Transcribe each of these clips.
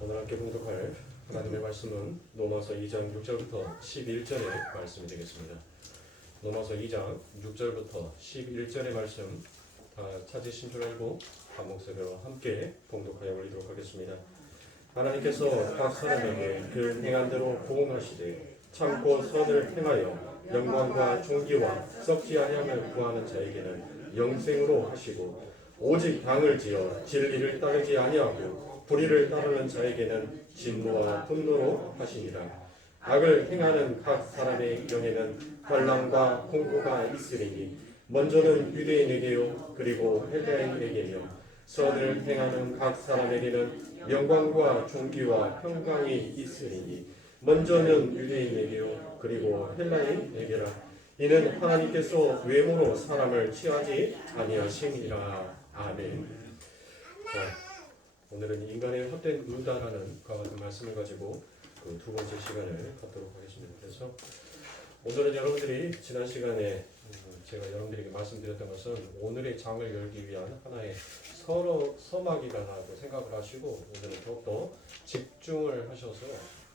오늘 함께 봉독할 하나님의 말씀은 로마서 2장 6절부터 11절의 말씀이 되겠습니다. 로마서 2장 6절부터 11절의 말씀 다 찾으신 줄 알고 반복세배로 함께 봉독하여 올리도록 하겠습니다. 하나님께서 각 사람에게 그 행한대로 보응하시되 참고 선을 행하여 영광과 존귀와 썩지 아니함을 구하는 자에게는 영생으로 하시고 오직 당을 지어 진리를 따르지 아니하고 불의를 따르는 자에게는 진노와 분노로 하시니라. 악을 행하는 각 사람의 영에는 환난과 공고가 있으리니 먼저는 유대인에게요 그리고 헬라인에게요 선을 행하는 각 사람에게는 영광과 존귀와 평강이 있으리니 먼저는 유대인에게요 그리고 헬라인에게라. 이는 하나님께서 외모로 사람을 취하지 아니하심이라. 아멘. 자, 오늘은 인간의 헛된 의다라는 그와 같은 말씀을 가지고 그 두 번째 시간을 갖도록 하겠습니다. 그래서 오늘은 여러분들이 지난 시간에 제가 여러분들에게 말씀드렸던 것은 오늘의 장을 열기 위한 하나의 서막이라고 생각을 하시고 오늘은 더욱더 집중을 하셔서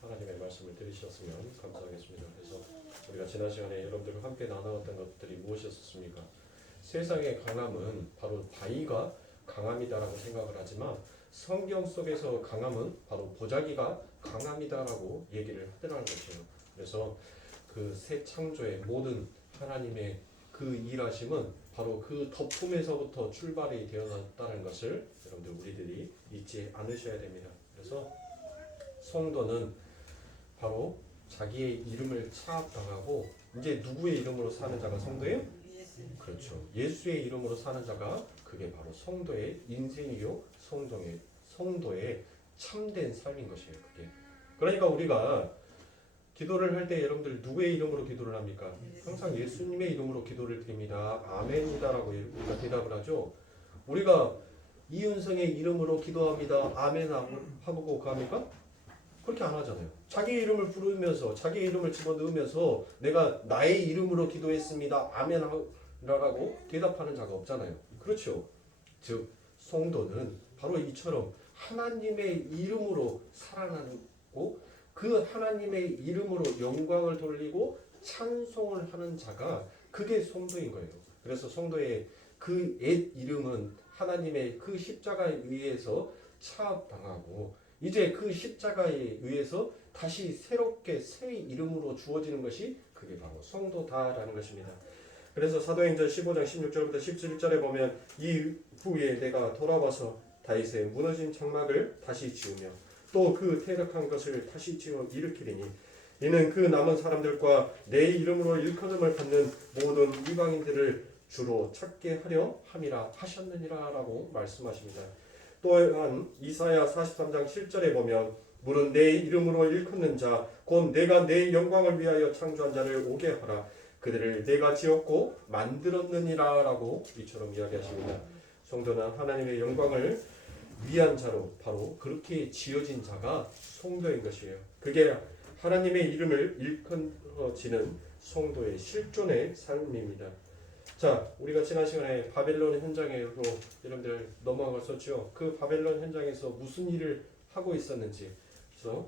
하나님의 말씀을 들으셨으면 감사하겠습니다. 그래서 우리가 지난 시간에 여러분들과 함께 나누었던 것들이 무엇이었습니까? 세상의 강함은 바로 바위가 강함이다라고 생각을 하지만 성경 속에서 강함은 바로 보자기가 강함이다라고 얘기를 하더라는 것이에요. 그래서 그 새 창조의 모든 하나님의 그 일하심은 바로 그 덮음에서부터 출발이 되어났다는 것을 여러분들 우리들이 잊지 않으셔야 됩니다. 그래서 성도는 바로 자기의 이름을 차압당하고 이제 누구의 이름으로 사는 자가 성도예요? 그렇죠. 예수의 이름으로 사는 자가 그게 바로 성도의 인생이요 성도의 참된 삶인 것이에요. 그게. 그러니까 우리가 기도를 할 때 여러분들 누구의 이름으로 기도를 합니까? 항상 예수님의 이름으로 기도를 드립니다. 아멘이다라고 우리가 대답을 하죠. 우리가 이은성의 이름으로 기도합니다. 아멘 하고 갑니까? 그렇게 안 하잖아요. 자기 이름을 부르면서 자기 이름을 집어넣으면서 내가 나의 이름으로 기도했습니다. 아멘 라고 대답하는 자가 없잖아요. 그렇죠. 즉 성도는 바로 이처럼 하나님의 이름으로 살아나고 그 하나님의 이름으로 영광을 돌리고 찬송을 하는 자가 그게 성도인 거예요. 그래서 성도의 그 옛 이름은 하나님의 그 십자가에 의해서 차압당하고 이제 그 십자가에 의해서 다시 새롭게 새 이름으로 주어지는 것이 그게 바로 성도다라는 것입니다. 그래서 사도행전 15장 16절부터 17절에 보면 이후에 내가 돌아와서 다윗의 무너진 장막을 다시 지으며 또 그 퇴역한 것을 다시 지어 일으키리니 이는 그 남은 사람들과 내 이름으로 일컬음을 받는 모든 이방인들을 주로 찾게 하려 함이라 하셨느니라 라고 말씀하십니다. 또한 이사야 43장 7절에 보면 물은 내 이름으로 일컫는 자 곧 내가 내 영광을 위하여 창조한 자를 오게 하라. 그들을 내가 지었고 만들었느니라 라고 이처럼 이야기하십니다. 성도는 하나님의 영광을 위한 자로 바로 그렇게 지어진 자가 성도인 것이에요. 그게 하나님의 이름을 일컬어지는 성도의 실존의 삶입니다. 자, 우리가 지난 시간에 바벨론 현장으로 여러분들 넘어갔었죠. 그 바벨론 현장에서 무슨 일을 하고 있었는지. 그래서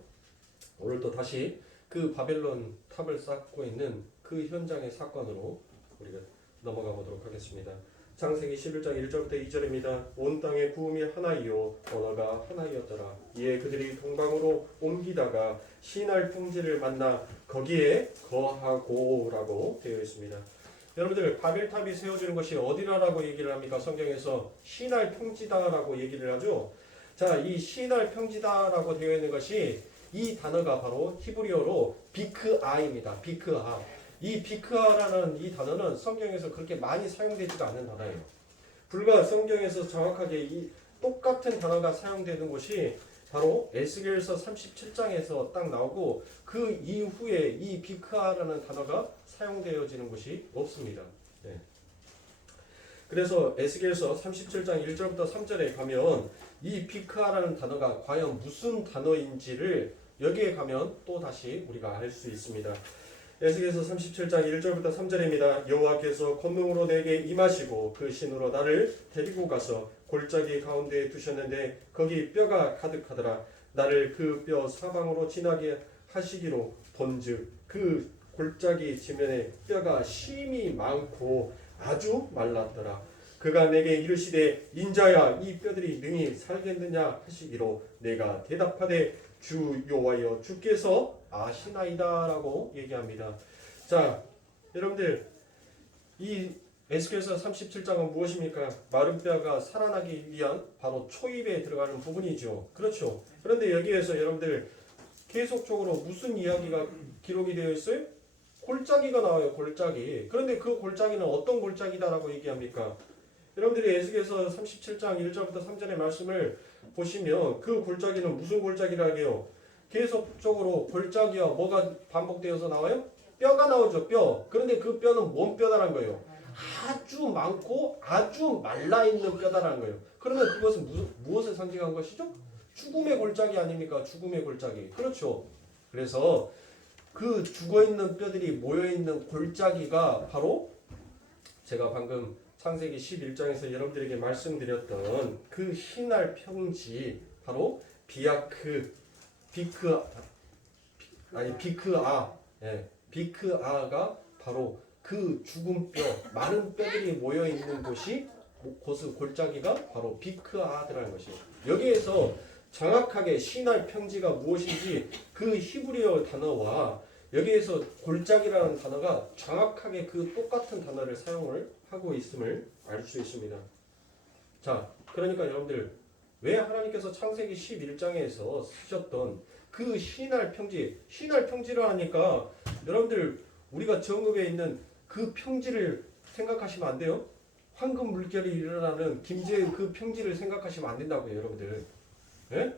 오늘 또 다시 그 바벨론 탑을 쌓고 있는 그 현장의 사건으로 우리가 넘어가 보도록 하겠습니다. 창세기 11장 1절부터 2절입니다. 온 땅의 구음이 하나이요 언어가 하나이었더라. 이에 그들이 동방으로 옮기다가 시날 평지를 만나 거기에 거하고라고 되어 있습니다. 여러분들 바벨탑이 세워지는 것이 어디라고 얘기를 합니까? 성경에서 시날 평지다라고 얘기를 하죠. 자, 이 시날 평지다라고 되어 있는 것이 이 단어가 바로 히브리어로 비크아입니다. 비크아. 이 비크아라는 이 단어는 성경에서 그렇게 많이 사용되지가 않는 단어예요. 불과 성경에서 정확하게 이 똑같은 단어가 사용되는 곳이 바로 에스겔서 37장에서 딱 나오고 그 이후에 이 비크아라는 단어가 사용되어지는 곳이 없습니다. 네. 그래서 에스겔서 37장 1절부터 3절에 가면 이 비크아라는 단어가 과연 무슨 단어인지를 여기에 가면 또 다시 우리가 알 수 있습니다. 에스겔서 37장 1절부터 3절입니다. 여호와께서 권능으로 내게 임하시고 그 신으로 나를 데리고 가서 골짜기 가운데에 두셨는데 거기 뼈가 가득하더라. 나를 그 뼈 사방으로 지나게 하시기로 본즉 그 골짜기 지면에 뼈가 심이 많고 아주 말랐더라. 그가 내게 이르시되 인자야 이 뼈들이 능히 살겠느냐 하시기로 내가 대답하되 주 여호와여 주께서 아시나이다라고 얘기합니다. 자, 여러분들 이 에스겔서 37장은 무엇입니까? 마른 뼈가 살아나기 위한 바로 초입에 들어가는 부분이죠. 그렇죠. 그런데 여기에서 여러분들 계속적으로 무슨 이야기가 기록이 되어 있어요? 골짜기가 나와요. 골짜기. 그런데 그 골짜기는 어떤 골짜기다라고 얘기합니까? 여러분들이 에스겔서 37장 1절부터 3절의 말씀을 보시면 그 골짜기는 무슨 골짜기라고 해요? 계속적으로 골짜기와 뭐가 반복되어서 나와요? 뼈가 나오죠. 뼈. 그런데 그 뼈는 뭔 뼈다라는 거예요? 아주 많고 아주 말라있는 뼈다라는 거예요. 그러면 그것은 무엇을 상징한 것이죠? 죽음의 골짜기 아닙니까? 죽음의 골짜기. 그렇죠. 그래서 그 죽어있는 뼈들이 모여있는 골짜기가 바로 제가 방금 창세기 11장에서 여러분들에게 말씀드렸던 그 흰알 평지 바로 비크아가 바로 그 죽은 뼈, 마른 뼈들이 모여 있는 곳이 곳의 골짜기가 바로 비크아드라는 것이에요. 여기에서 정확하게 흰알 평지가 무엇인지 그 히브리어 단어와 여기에서 골짜기라는 단어가 정확하게 그 똑같은 단어를 사용을 하고 있음을 알 수 있습니다. 자, 그러니까 여러분들 왜 하나님께서 창세기 11장에서 쓰셨던 그 흰알 평지를 하니까 여러분들 우리가 정읍에 있는 그 평지를 생각하시면 안 돼요. 황금 물결이 일어나는 김제의 그 평지를 생각하시면 안 된다고요, 여러분들. 예?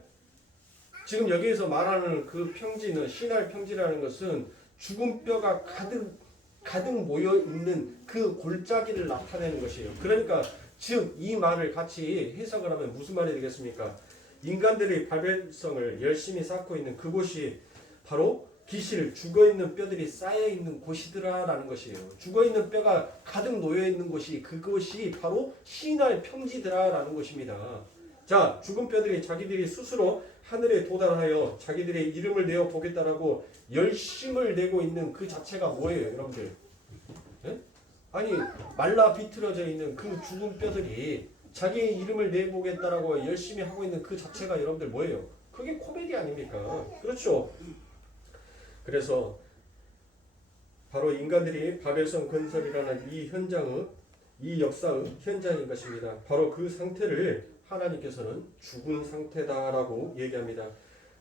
지금 여기에서 말하는 그 평지는 흰알 평지라는 것은 죽은 뼈가 가득 모여 있는 그 골짜기를 나타내는 것이에요. 그러니까 즉 이 말을 같이 해석을 하면 무슨 말이 되겠습니까? 인간들의 발별성을 열심히 쌓고 있는 그곳이 바로 기실, 죽어있는 뼈들이 쌓여있는 곳이더라라는 것이에요. 죽어있는 뼈가 가득 놓여있는 곳이 그것이 바로 흰알 평지더라라는 것입니다. 자, 죽은 뼈들이 자기들이 스스로 하늘에 도달하여 자기들의 이름을 내어 보겠다라고 열심을 내고 있는 그 자체가 뭐예요, 여러분들? 예? 아니, 말라 비틀어져 있는 그 죽은 뼈들이 자기의 이름을 내보겠다라고 열심히 하고 있는 그 자체가 여러분들 뭐예요? 그게 코미디 아닙니까? 그렇죠? 그래서 바로 인간들이 바벨성 건설이라는 이 역사의 현장인 것입니다. 바로 그 상태를 하나님께서는 죽은 상태다라고 얘기합니다.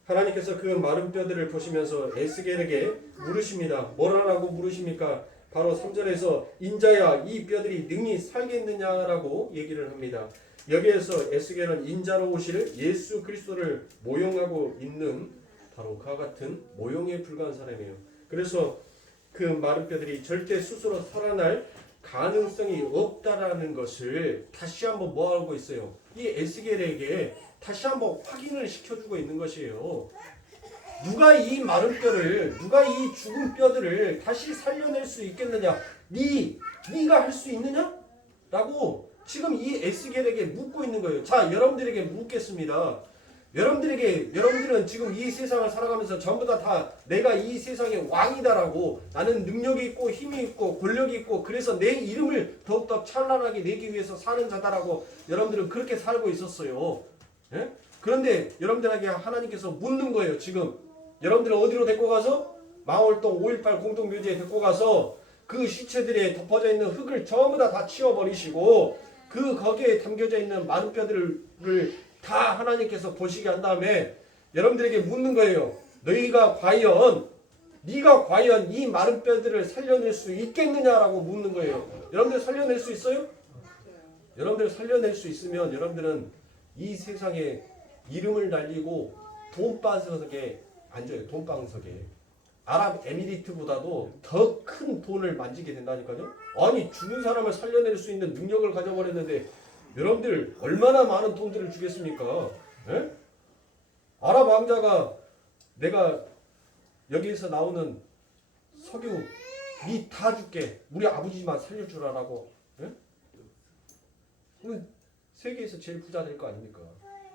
하나님께서 그 마른 뼈들을 보시면서 에스겔에게 물으십니다. 뭐라고 물으십니까? 바로 3절에서 인자야 이 뼈들이 능히 살겠느냐라고 얘기를 합니다. 여기에서 에스겔은 인자로 오실 예수 그리스도를 모형하고 있는 바로 그와 같은 모형에 불과한 사람이에요. 그래서 그 마른 뼈들이 절대 스스로 살아날 가능성이 없다라는 것을 다시 한번 뭐 하고 있어요? 이 에스겔에게 다시 한번 확인을 시켜주고 있는 것이에요. 누가 이 마른 뼈를, 누가 이 죽은 뼈들을 다시 살려낼 수 있겠느냐? 네가 할 수 있느냐? 라고 지금 이 에스겔에게 묻고 있는 거예요. 자, 여러분들에게 묻겠습니다. 여러분들은 지금 이 세상을 살아가면서 전부 다 내가 이 세상의 왕이다라고, 나는 능력이 있고 힘이 있고 권력이 있고 그래서 내 이름을 더욱더 찬란하게 내기 위해서 사는 자다라고 여러분들은 그렇게 살고 있었어요. 예? 그런데 여러분들에게 하나님께서 묻는 거예요. 지금 여러분들을 어디로 데리고 가서 망월동 5.18 공동묘지에 데리고 가서 그 시체들에 덮어져 있는 흙을 전부 다 치워버리시고 그 거기에 담겨져 있는 마른 뼈들을 다 하나님께서 보시게 한 다음에 여러분들에게 묻는 거예요. 네가 과연 이 마른 뼈들을 살려낼 수 있겠느냐라고 묻는 거예요. 여러분들 살려낼 수 있어요? 여러분들 살려낼 수 있으면 여러분들은 이 세상에 이름을 날리고 돈방석에 앉아요. 돈방석에. 아랍에미리트보다도 더 큰 돈을 만지게 된다니까요. 아니 죽은 사람을 살려낼 수 있는 능력을 가져버렸는데 여러분들 얼마나 많은 돈들을 주겠습니까? 에? 아랍 왕자가 내가 여기에서 나오는 석유 니 다 줄게. 우리 아버지만 살릴 줄 알라고. 세계에서 제일 부자 될 거 아닙니까?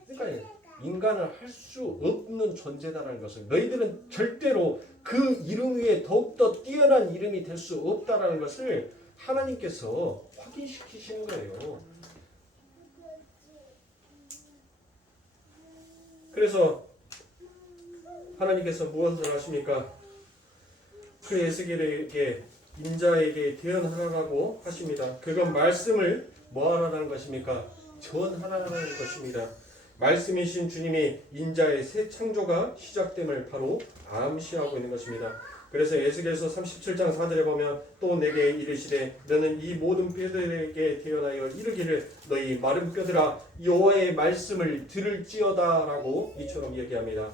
그러니까 인간을 할 수 없는 존재다라는 것을, 너희들은 절대로 그 이름 위에 더욱더 뛰어난 이름이 될 수 없다라는 것을 하나님께서 확인시키시는 거예요. 그래서 하나님께서 무엇을 하십니까? 그 에스겔에게 인자에게 대언하라고 하십니다. 그건 말씀을 뭐하라는 것입니까? 전하라는 것입니다. 말씀이신 주님이 인자의 새 창조가 시작됨을 바로 암시하고 있는 것입니다. 그래서 에스겔서 37장 4절에 보면 또 내게 이르시되 너는 이 모든 뼈들에게 대언하여 이르기를 너희 마른 뼈들아 여호와의 말씀을 들을지어다 라고 이처럼 얘기합니다.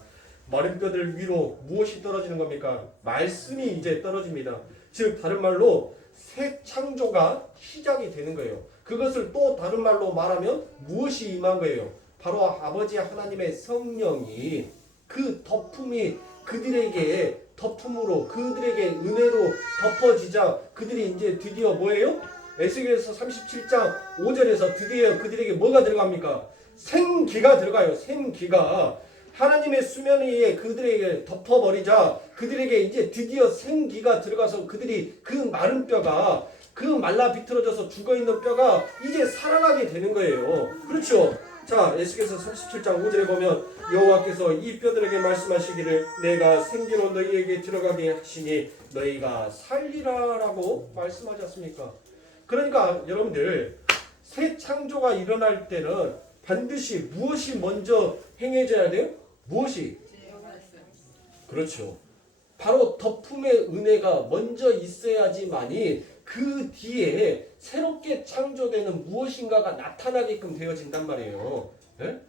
마른 뼈들 위로 무엇이 떨어지는 겁니까? 말씀이 이제 떨어집니다. 즉 다른 말로 새 창조가 시작이 되는 거예요. 그것을 또 다른 말로 말하면 무엇이 임한 거예요? 바로 아버지 하나님의 성령이 그 덮음이 그들에게 덮음으로 그들에게 은혜로 덮어지자 그들이 이제 드디어 뭐예요? 에스겔서 37장 5절에서 드디어 그들에게 뭐가 들어갑니까? 생기가 들어가요. 생기가 하나님의 수면 위에 그들에게 덮어버리자 그들에게 이제 드디어 생기가 들어가서 그들이 그 마른 뼈가 그 말라 비틀어져서 죽어있는 뼈가 이제 살아나게 되는 거예요. 그렇죠? 자, 에스겔서 37장 5절에 보면 여호와께서 이 뼈들에게 말씀하시기를 내가 생기로 너희에게 들어가게 하시니 너희가 살리라 라고 말씀하지 않습니까? 그러니까 여러분들 새 창조가 일어날 때는 반드시 무엇이 먼저 행해져야 돼요? 무엇이? 그렇죠. 바로 덮음의 은혜가 먼저 있어야지만이 그 뒤에 새롭게 창조되는 무엇인가가 나타나게끔 되어진단 말이에요. 네?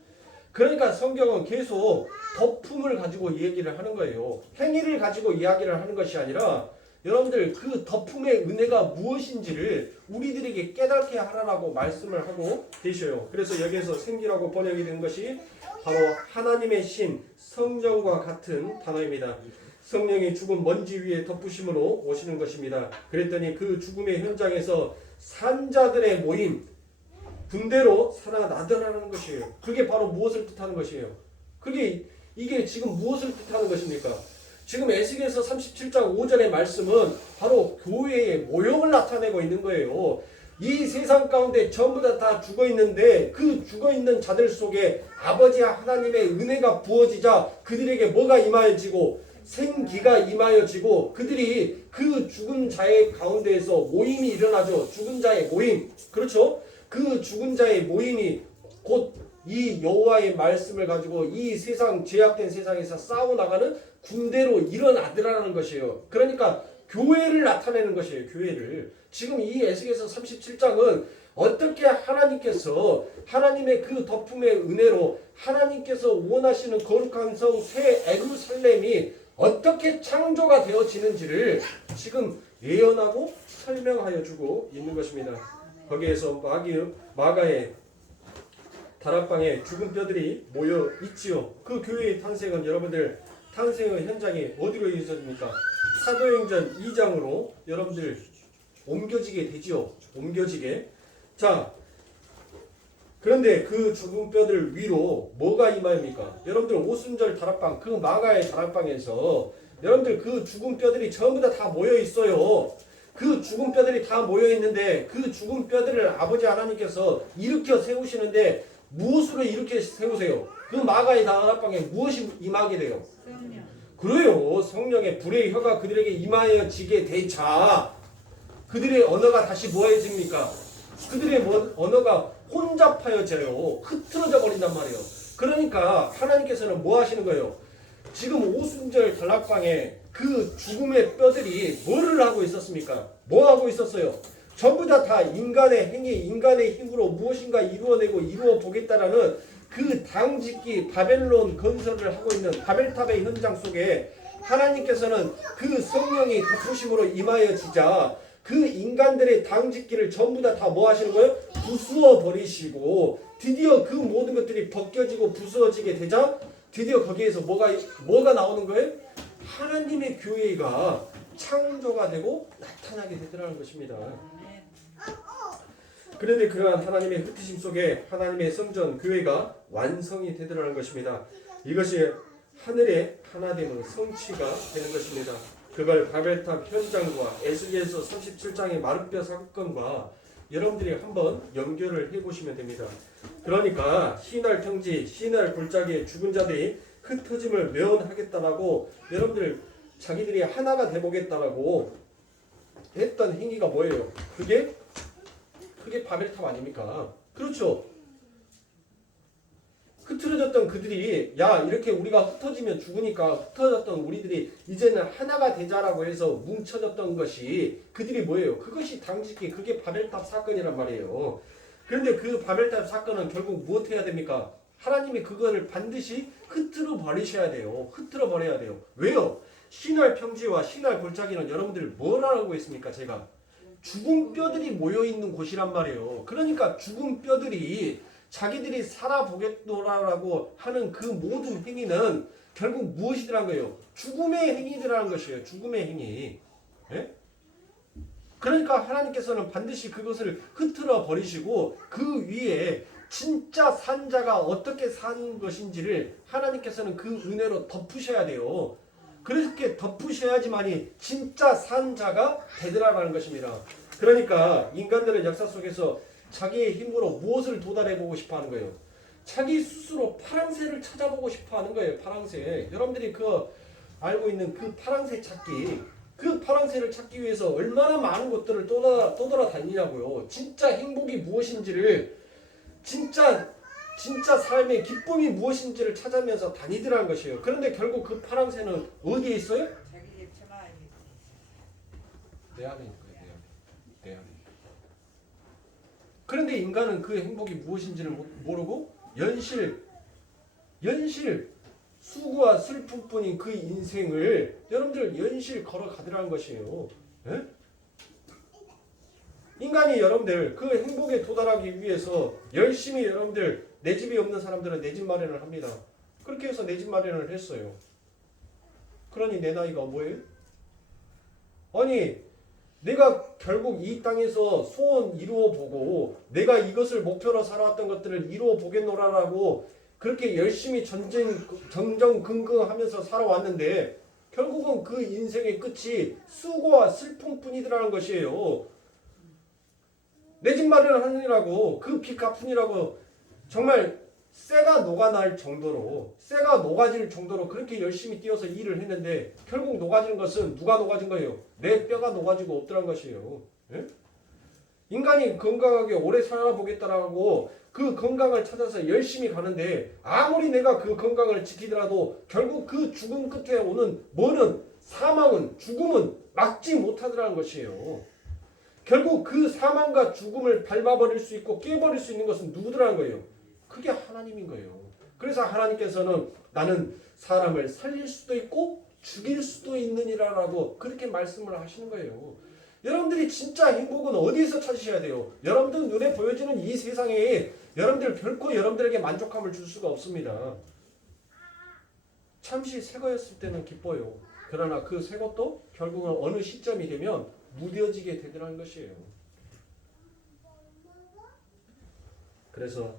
그러니까 성경은 계속 덮음을 가지고 얘기를 하는 거예요. 행위를 가지고 이야기를 하는 것이 아니라 여러분들 그 덮음의 은혜가 무엇인지를 우리들에게 깨닫게 하라고 말씀을 하고 계셔요. 그래서 여기에서 생기라고 번역이 된 것이 바로 하나님의 신 성령과 같은 단어입니다. 성령이 죽은 먼지 위에 덮으심으로 오시는 것입니다. 그랬더니 그 죽음의 현장에서 산자들의 모임, 군대로 살아나더라는 것이에요. 그게 바로 무엇을 뜻하는 것이에요? 이게 지금 무엇을 뜻하는 것입니까? 지금 에스겔서 37장 5절의 말씀은 바로 교회의 모형을 나타내고 있는 거예요. 이 세상 가운데 전부 다 죽어 있는데 그 죽어 있는 자들 속에 아버지 하나님의 은혜가 부어지자 그들에게 뭐가 임하여지고 생기가 임하여지고 그들이 그 죽은 자의 가운데에서 모임이 일어나죠. 죽은 자의 모임. 그렇죠? 그 죽은 자의 모임이 곧 이 여호와의 말씀을 가지고 이 세상 죄악된 세상에서 싸워나가는 군대로 일어나더라는 것이에요. 그러니까 교회를 나타내는 것이에요. 교회를. 지금 이 에스겔서 37장은 어떻게 하나님께서 하나님의 그 덮음의 은혜로 하나님께서 원하시는 거룩한 성 새 예루살렘이 어떻게 창조가 되어지는지를 지금 예언하고 설명하여 주고 있는 것입니다. 거기에서 마가의 다락방에 죽은 뼈들이 모여 있지요. 그 교회의 탄생은 여러분들 탄생의 현장이 어디로 이어집니까? 사도행전 2장으로 여러분들 옮겨지게 되지요. 옮겨지게. 자, 그런데 그 죽은 뼈들 위로 뭐가 임하입니까? 여러분들 오순절 다락방, 그 마가의 다락방에서 여러분들 그 죽은 뼈들이 전부 다 모여 있어요. 그 죽은 뼈들이 다 모여 있는데 그 죽은 뼈들을 아버지 하나님께서 일으켜 세우시는데 무엇으로 이렇게 세우세요? 그 마가의 다락방에 무엇이 임하게 돼요? 성령. 그래요. 성령의 불의 혀가 그들에게 임하여지게 되자 그들의 언어가 다시 뭐해집니까? 그들의 언어가 혼잡하여져요. 흐트러져 버린단 말이에요. 그러니까 하나님께서는 뭐 하시는 거예요? 지금 오순절 다락방에 그 죽음의 뼈들이 뭐를 하고 있었습니까? 뭐 하고 있었어요? 전부 다 인간의 행위, 인간의 힘으로 무엇인가 이루어내고 이루어 보겠다라는 그 당짓기 바벨론 건설을 하고 있는 바벨탑의 현장 속에 하나님께서는 그 성령이 덮으심으로 임하여지자 그 인간들의 당짓기를 전부 다 뭐 하시는 거예요? 부수어 버리시고 드디어 그 모든 것들이 벗겨지고 부수어지게 되자 드디어 거기에서 뭐가 나오는 거예요? 하나님의 교회가 창조가 되고 나타나게 되더라는 것입니다. 그런데 그러한 하나님의 흩으심 속에 하나님의 성전 교회가 완성이 되더라는 것입니다. 이것이 하늘의 하나됨의 성취가 되는 것입니다. 그걸 바벨탑 현장과 에스겔서 37장의 마름뼈 사건과 여러분들이 한번 연결을 해보시면 됩니다. 그러니까 신할 평지, 신할 골짜기에 죽은 자들이 흩어짐을 면하겠다라고 여러분들 자기들이 하나가 되보겠다라고 했던 행위가 뭐예요? 그게 바벨탑 아닙니까? 그렇죠. 흐트러졌던 그들이 야 이렇게 우리가 흩어지면 죽으니까 흩어졌던 우리들이 이제는 하나가 되자라고 해서 뭉쳐졌던 것이 그들이 뭐예요? 그것이 당시에 그게 바벨탑 사건이란 말이에요. 그런데 그 바벨탑 사건은 결국 무엇 해야 됩니까? 하나님이 그거를 반드시 흐트러 버리셔야 돼요. 흐트러 버려야 돼요. 왜요? 신할 평지와 신할 골짜기는 여러분들 뭐라고 했습니까? 제가 죽은 뼈들이 모여있는 곳이란 말이에요. 그러니까 죽은 뼈들이 자기들이 살아보겠노라라고 하는 그 모든 행위는 결국 무엇이더란 거예요? 죽음의 행위들라는 것이에요. 죽음의 행위. 예? 그러니까 하나님께서는 반드시 그것을 흩트러 버리시고 그 위에 진짜 산자가 어떻게 사는 것인지를 하나님께서는 그 은혜로 덮으셔야 돼요. 그렇게 덮으셔야지만이 진짜 산자가 되더라라는 것입니다. 그러니까 인간들은 역사 속에서 자기의 힘으로 무엇을 도달해보고 싶어하는 거예요? 자기 스스로 파랑새를 찾아보고 싶어하는 거예요. 파랑새. 여러분들이 그 알고 있는 그 파랑새 찾기, 그 파랑새를 찾기 위해서 얼마나 많은 곳들을 떠돌아다니냐고요. 진짜 행복이 무엇인지를, 진짜 삶의 기쁨이 무엇인지를 찾아면서 다니더라는 것이에요. 그런데 결국 그 파랑새는 어디에 있어요? 자기 집 천하에 내 안에 있는 거예요. 내 안에. 그런데 인간은 그 행복이 무엇인지를 모르고 연실 수고와 슬픔뿐인 그 인생을 여러분들 연실 걸어가더라는 것이에요. 에? 인간이 여러분들 그 행복에 도달하기 위해서 열심히 여러분들 내 집이 없는 사람들은 내 집 마련을 합니다. 그렇게 해서 내 집 마련을 했어요. 그러니 내 나이가 뭐예요? 아니 내가 결국 이 땅에서 소원 이루어 보고 내가 이것을 목표로 살아왔던 것들을 이루어 보겠노라라고 그렇게 열심히 정정긍긍하면서 살아왔는데 결국은 그 인생의 끝이 수고와 슬픔뿐이더라는 것이에요. 내 집 마련하느라고 그 빚 갚으느라고 정말 쇠가 녹아날 정도로 쇠가 녹아질 정도로 그렇게 열심히 뛰어서 일을 했는데 결국 녹아지는 것은 누가 녹아진 거예요? 내 뼈가 녹아지고 없더란 것이에요. 예? 인간이 건강하게 오래 살아보겠다라고 그 건강을 찾아서 열심히 가는데 아무리 내가 그 건강을 지키더라도 결국 그 죽음 끝에 오는 뭐는 사망은 죽음은 막지 못하더라는 것이에요. 결국 그 사망과 죽음을 밟아버릴 수 있고 깨버릴 수 있는 것은 누구더라는 거예요? 그게 하나님인 거예요. 그래서 하나님께서는 나는 사람을 살릴 수도 있고 죽일 수도 있느니라라고 그렇게 말씀을 하시는 거예요. 여러분들이 진짜 행복은 어디에서 찾으셔야 돼요? 여러분들 눈에 보여지는 이 세상에 여러분들 결코 여러분들에게 만족함을 줄 수가 없습니다. 잠시 새 거였을 때는 기뻐요. 그러나 그 새 것도 결국은 어느 시점이 되면 무뎌지게 되더라는 것이에요. 그래서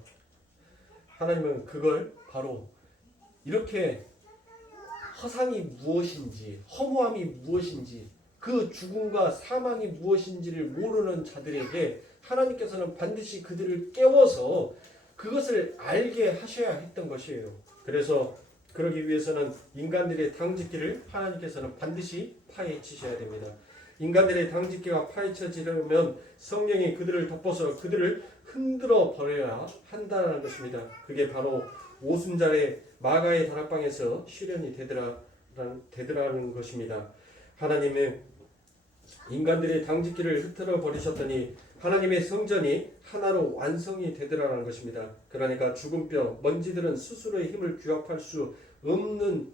하나님은 그걸 바로 이렇게 허상이 무엇인지 허무함이 무엇인지 그 죽음과 사망이 무엇인지를 모르는 자들에게 하나님께서는 반드시 그들을 깨워서 그것을 알게 하셔야 했던 것이에요. 그래서 그러기 위해서는 인간들의 당짓기를 하나님께서는 반드시 파헤치셔야 됩니다. 인간들의 당짓기가 파헤쳐지려면 성령이 그들을 덮어서 그들을 흔들어 버려야 한다는 것입니다. 그게 바로 오순절의 마가의 다락방에서 실현이 되더라는 것입니다. 하나님의 인간들의 당짓기를 흩어져 버리셨더니 하나님의 성전이 하나로 완성이 되더라는 것입니다. 그러니까 죽은 뼈, 먼지들은 스스로의 힘을 규합할 수 없는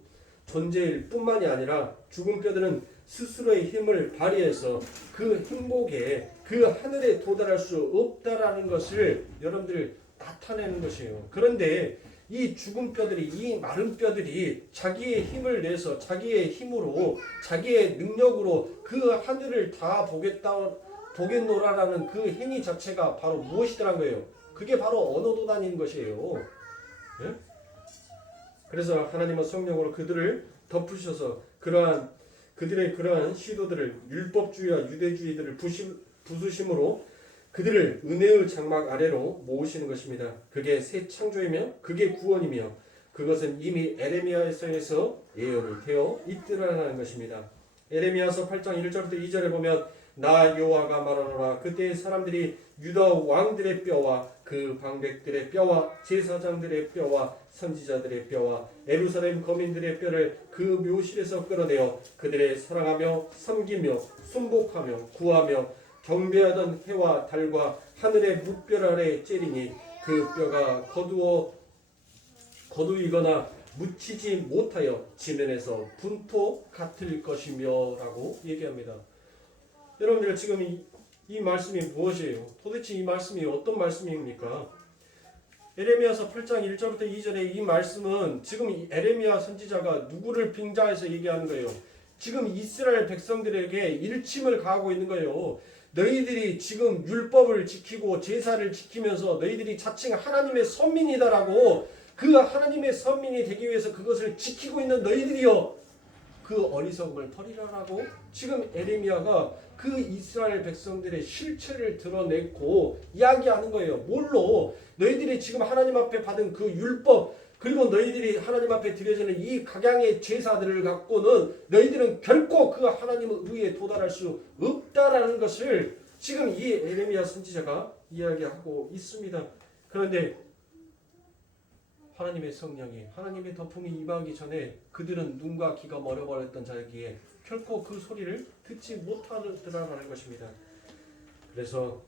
존재일 뿐만이 아니라 죽은 뼈들은 스스로의 힘을 발휘해서 그 행복에 그 하늘에 도달할 수 없다라는 것을 여러분들 나타내는 것이에요. 그런데 이 죽은 뼈들이 이 마른 뼈들이 자기의 힘을 내서 자기의 힘으로 자기의 능력으로 그 하늘을 다 보겠노라라는 그 행위 자체가 바로 무엇이더란 거예요? 그게 바로 언어도단인 것이에요. 예? 그래서 하나님은 성령으로 그들을 덮으셔서 그들의 그러한 시도들을 율법주의와 유대주의들을 부수심으로 그들을 은혜의 장막 아래로 모으시는 것입니다. 그게 새 창조이며 그게 구원이며 그것은 이미 에레미야서에서 예언이 되어 있더라는 것입니다. 에레미야서 8장 1절부터 2절에 보면 나 여호와가 말하노라 그때의 사람들이 유다 왕들의 뼈와 그 방백들의 뼈와 제사장들의 뼈와 선지자들의 뼈와 예루살렘 거민들의 뼈를 그 묘실에서 끌어내어 그들의 사랑하며 섬기며 순복하며 구하며 경배하던 해와 달과 하늘의 뭇별 아래 째리니 그 뼈가 거두이거나 묻히지 못하여 지면에서 분토 같을 것이며 라고 얘기합니다. 여러분들 지금 이 말씀이 무엇이에요? 도대체 이 말씀이 어떤 말씀입니까? 에레미야서 8장 1절부터 2절의 이 말씀은 지금 에레미야 선지자가 누구를 빙자해서 얘기하는 거예요? 지금 이스라엘 백성들에게 일침을 가하고 있는 거예요. 너희들이 지금 율법을 지키고 제사를 지키면서 너희들이 자칭 하나님의 선민이다라고 그 하나님의 선민이 되기 위해서 그것을 지키고 있는 너희들이여 그 어리석음을 버리라라고 지금 에레미야가 그 이스라엘 백성들의 실체를 드러내고 이야기하는 거예요. 뭘로? 너희들이 지금 하나님 앞에 받은 그 율법 그리고 너희들이 하나님 앞에 드려지는 이 각양의 제사들을 갖고는 너희들은 결코 그 하나님의 의에 도달할 수 없다라는 것을 지금 이 에레미야 선지자가 이야기하고 있습니다. 그런데 하나님의 성령이 하나님의 덮음이 임하기 전에 그들은 눈과 귀가 멀어버렸던 자기에 결코 그 소리를 듣지 못하더라라는 것입니다. 그래서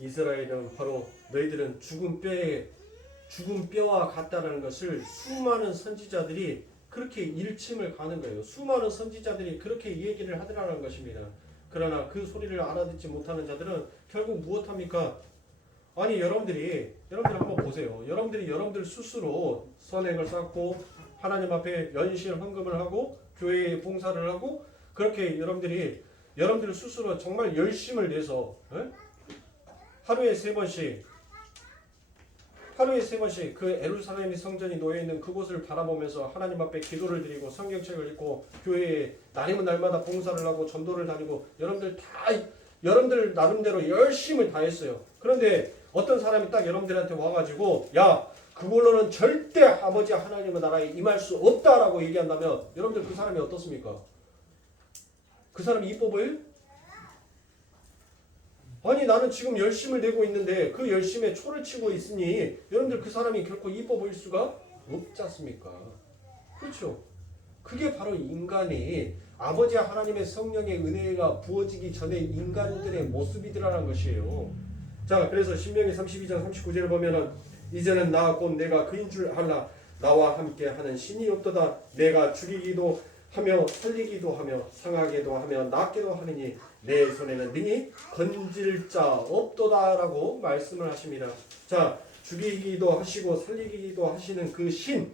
이스라엘은 바로 너희들은 죽은 뼈와 같다라는 것을 수많은 선지자들이 그렇게 일침을 가는 거예요. 수많은 선지자들이 그렇게 얘기를 하더라는 것입니다. 그러나 그 소리를 알아듣지 못하는 자들은 결국 무엇합니까? 아니 여러분들 한번 보세요. 여러분들 스스로 선행을 쌓고 하나님 앞에 연신 헌금을 하고 교회에 봉사를 하고 그렇게 여러분들 스스로 정말 열심을 내서 하루에 세 번씩 그 예루살렘 성전이 놓여 있는 그곳을 바라보면서 하나님 앞에 기도를 드리고 성경책을 읽고 교회에 날이면 날마다 봉사를 하고 전도를 다니고 여러분들 나름대로 열심을 다했어요. 그런데 어떤 사람이 딱 여러분들한테 와가지고 야 그걸로는 절대 아버지 하나님의 나라에 임할 수 없다라고 얘기한다면 여러분들 그 사람이 어떻습니까? 그 사람이 이뻐 보여요? 아니 나는 지금 열심을 내고 있는데 그 열심에 초를 치고 있으니 여러분들 그 사람이 결코 이뻐 보일 수가 없지 않습니까? 그렇죠? 그게 바로 인간이 아버지 하나님의 성령의 은혜가 부어지기 전에 인간들의 모습이더라는 것이에요. 자, 그래서 신명기 32장 39절을 보면은 이제는 나 곧 내가 그인 줄 알라. 나와 함께 하는 신이 없도다. 내가 죽이기도 하며 살리기도 하며 상하게도 하며 낫게도 하느니 내 손에는 능히 건질 자 없도다라고 말씀을 하십니다. 자, 죽이기도 하시고 살리기도 하시는 그 신,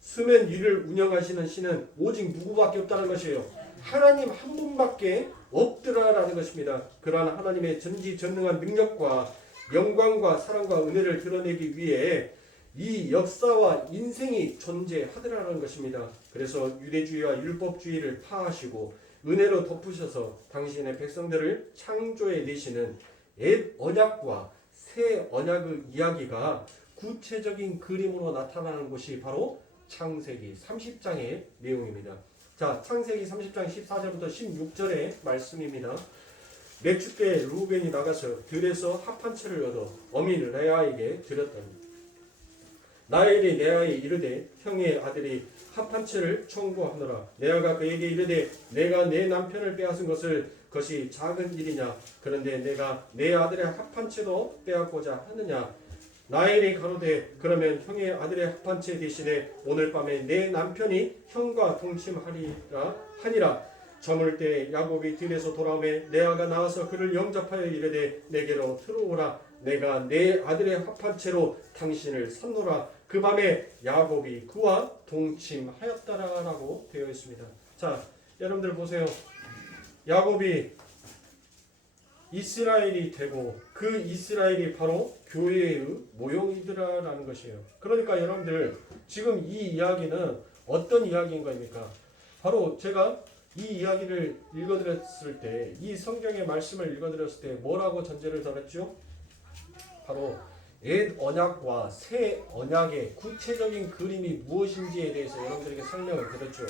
수면 위를 운영하시는 신은 오직 누구밖에 없다는 것이에요. 하나님 한 분밖에 없더라라는 것입니다. 그러한 하나님의 전지전능한 능력과 영광과 사랑과 은혜를 드러내기 위해 이 역사와 인생이 존재하더라는 것입니다. 그래서 유대주의와 율법주의를 파하시고 은혜로 덮으셔서 당신의 백성들을 창조해 내시는 옛 언약과 새 언약의 이야기가 구체적인 그림으로 나타나는 것이 바로 창세기 30장의 내용입니다. 자, 창세기 30장 14절부터 16절의 말씀입니다. 맥축때 루벤이 나가서 들에서 합 한 채를 얻어 어미 레아에게 드렸더니 라헬이 레아에 이르되 형의 아들이 합 한 채를 청구하노라. 레아가 그에게 이르되 내가 내 남편을 빼앗은 것이 작은 일이냐? 그런데 내가 내 아들의 합 한 채도 빼앗고자 하느냐? 라헬이 가로되 그러면 형의 아들의 합 한 채 대신에 오늘 밤에 내 남편이 형과 동침하리라 하니라. 저물 때 야곱이 들에서 돌아오매 레아가 나와서 그를 영접하여 이르되 내게로 들어오라. 내가 내 아들의 합 한 채로 당신을 샀노라. 그 밤에 야곱이 그와 동침하였다라고 되어 있습니다. 자, 여러분들 보세요. 야곱이 이스라엘이 되고 그 이스라엘이 바로 교회의 모형이더라라는 것이에요. 그러니까 여러분들 지금 이 이야기는 어떤 이야기인 겁니까? 바로 제가 이 이야기를 읽어드렸을 때, 이 성경의 말씀을 읽어드렸을 때 뭐라고 전제를 달았죠? 바로 옛 언약과 새 언약의 구체적인 그림이 무엇인지에 대해서 여러분들에게 설명을 드렸죠.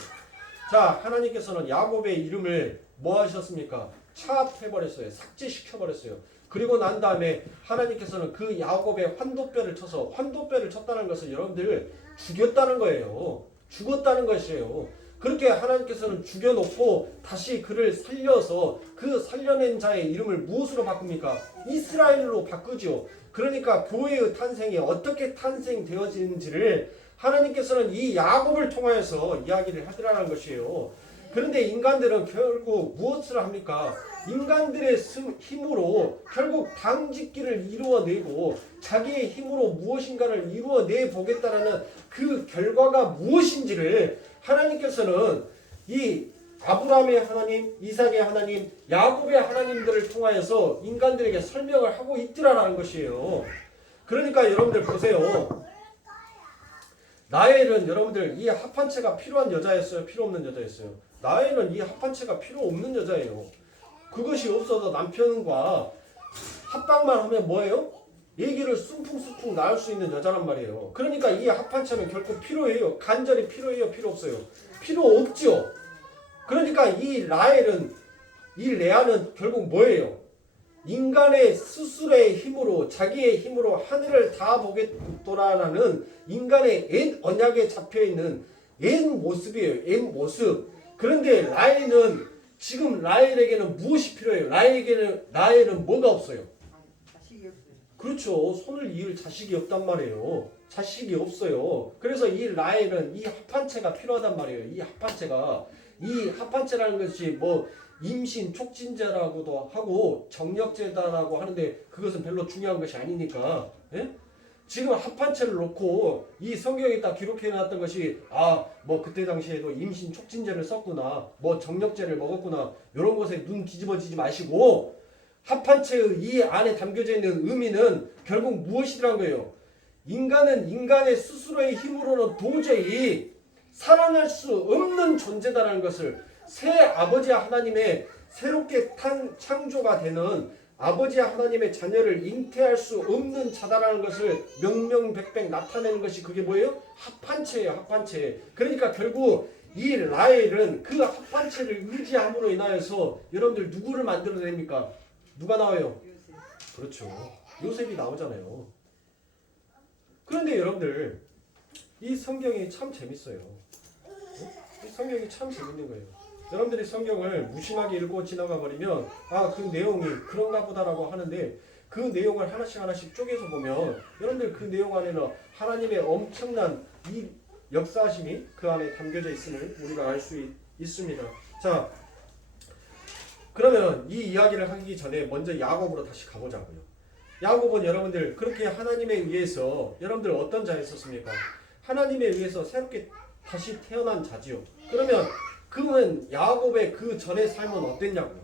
자, 하나님께서는 야곱의 이름을 뭐 하셨습니까? 차압해버렸어요. 삭제시켜버렸어요. 그리고 난 다음에 하나님께서는 그 야곱의 환도뼈를 쳐서, 환도뼈를 쳤다는 것은 여러분들 죽였다는 거예요. 죽었다는 것이에요. 그렇게 하나님께서는 죽여놓고 다시 그를 살려서 그 살려낸 자의 이름을 무엇으로 바꿉니까? 이스라엘로 바꾸죠. 그러니까 교회의 탄생이 어떻게 탄생되어지는지를 하나님께서는 이 야곱을 통하여서 이야기를 하더라는 것이에요. 그런데 인간들은 결국 무엇을 합니까? 인간들의 힘으로 결국 당짓기를 이루어내고 자기의 힘으로 무엇인가를 이루어내 보겠다라는 그 결과가 무엇인지를 하나님께서는 이 아브라함의 하나님, 이삭의 하나님, 야곱의 하나님들을 통하여서 인간들에게 설명을 하고 있더라라는 것이에요. 그러니까 여러분들 보세요. 나엘은 여러분들 이 합한체가 필요한 여자였어요? 필요 없는 여자였어요? 나엘은 이 합한체가 필요 없는 여자예요. 그것이 없어서 남편과 합방만 하면 뭐예요? 얘기를 숭풍숭풍 낳을 수 있는 여자란 말이에요. 그러니까 이 합한체는 결코 필요해요. 간절히 필요해요? 필요 없어요? 필요 없죠. 그러니까 이 라헬은, 이 레아는 결국 뭐예요? 인간의 스스로의 힘으로, 자기의 힘으로 하늘을 다 보겠도라라는 인간의 옛 언약에 잡혀있는 옛 모습이에요. 옛 모습. 그런데 라헬은, 지금 라헬에게는 무엇이 필요해요? 라헬은 뭐가 없어요? 자식이 없어요. 그렇죠. 손을 이을 자식이 없단 말이에요. 자식이 없어요. 그래서 이 라헬은 이 합한체가 필요하단 말이에요. 이 합한체가. 이 합한체라는 것이 뭐 임신 촉진제라고도 하고 정력제다라고 하는데 그것은 별로 중요한 것이 아니니까. 예? 지금 합한체를 놓고 이 성경에 딱 기록해 놨던 것이 뭐 그때 당시에도 임신 촉진제를 썼구나, 뭐 정력제를 먹었구나, 이런 것에 눈 뒤집어지지 마시고 합한체의 이 안에 담겨져 있는 의미는 결국 무엇이라는 거예요? 인간은 인간의 스스로의 힘으로는 도저히 살아날 수 없는 존재다라는 것을, 새 아버지 하나님의 새롭게 창조가 되는 아버지 하나님의 자녀를 잉태할 수 없는 자다라는 것을 명명백백 나타내는 것이 그게 뭐예요? 합한체예요. 합한체. 그러니까 결국 이 라헬은 그 합한체를 의지함으로 인하여서 여러분들 누구를 만들어냅니까? 누가 나와요? 요셉. 그렇죠. 요셉이 나오잖아요. 그런데 여러분들 이 성경이 참 재밌어요. 이 성경이 참 재밌는 거예요. 여러분들이 성경을 무심하게 읽고 지나가 버리면 그 내용이 그런가 보다라고 하는데, 그 내용을 하나씩 쪼개서 보면 여러분들 그 내용 안에는 하나님의 엄청난 이 역사하심이 그 안에 담겨져 있음을 우리가 알 수 있습니다. 자, 그러면 이 이야기를 하기 전에 먼저 야곱으로 다시 가보자고요. 야곱은 여러분들 그렇게 하나님에 의해서 여러분들 어떤 자였었습니까? 하나님에 의해서 새롭게 다시 태어난 자지요. 그러면 야곱의 그 전의 삶은 어땠냐고요?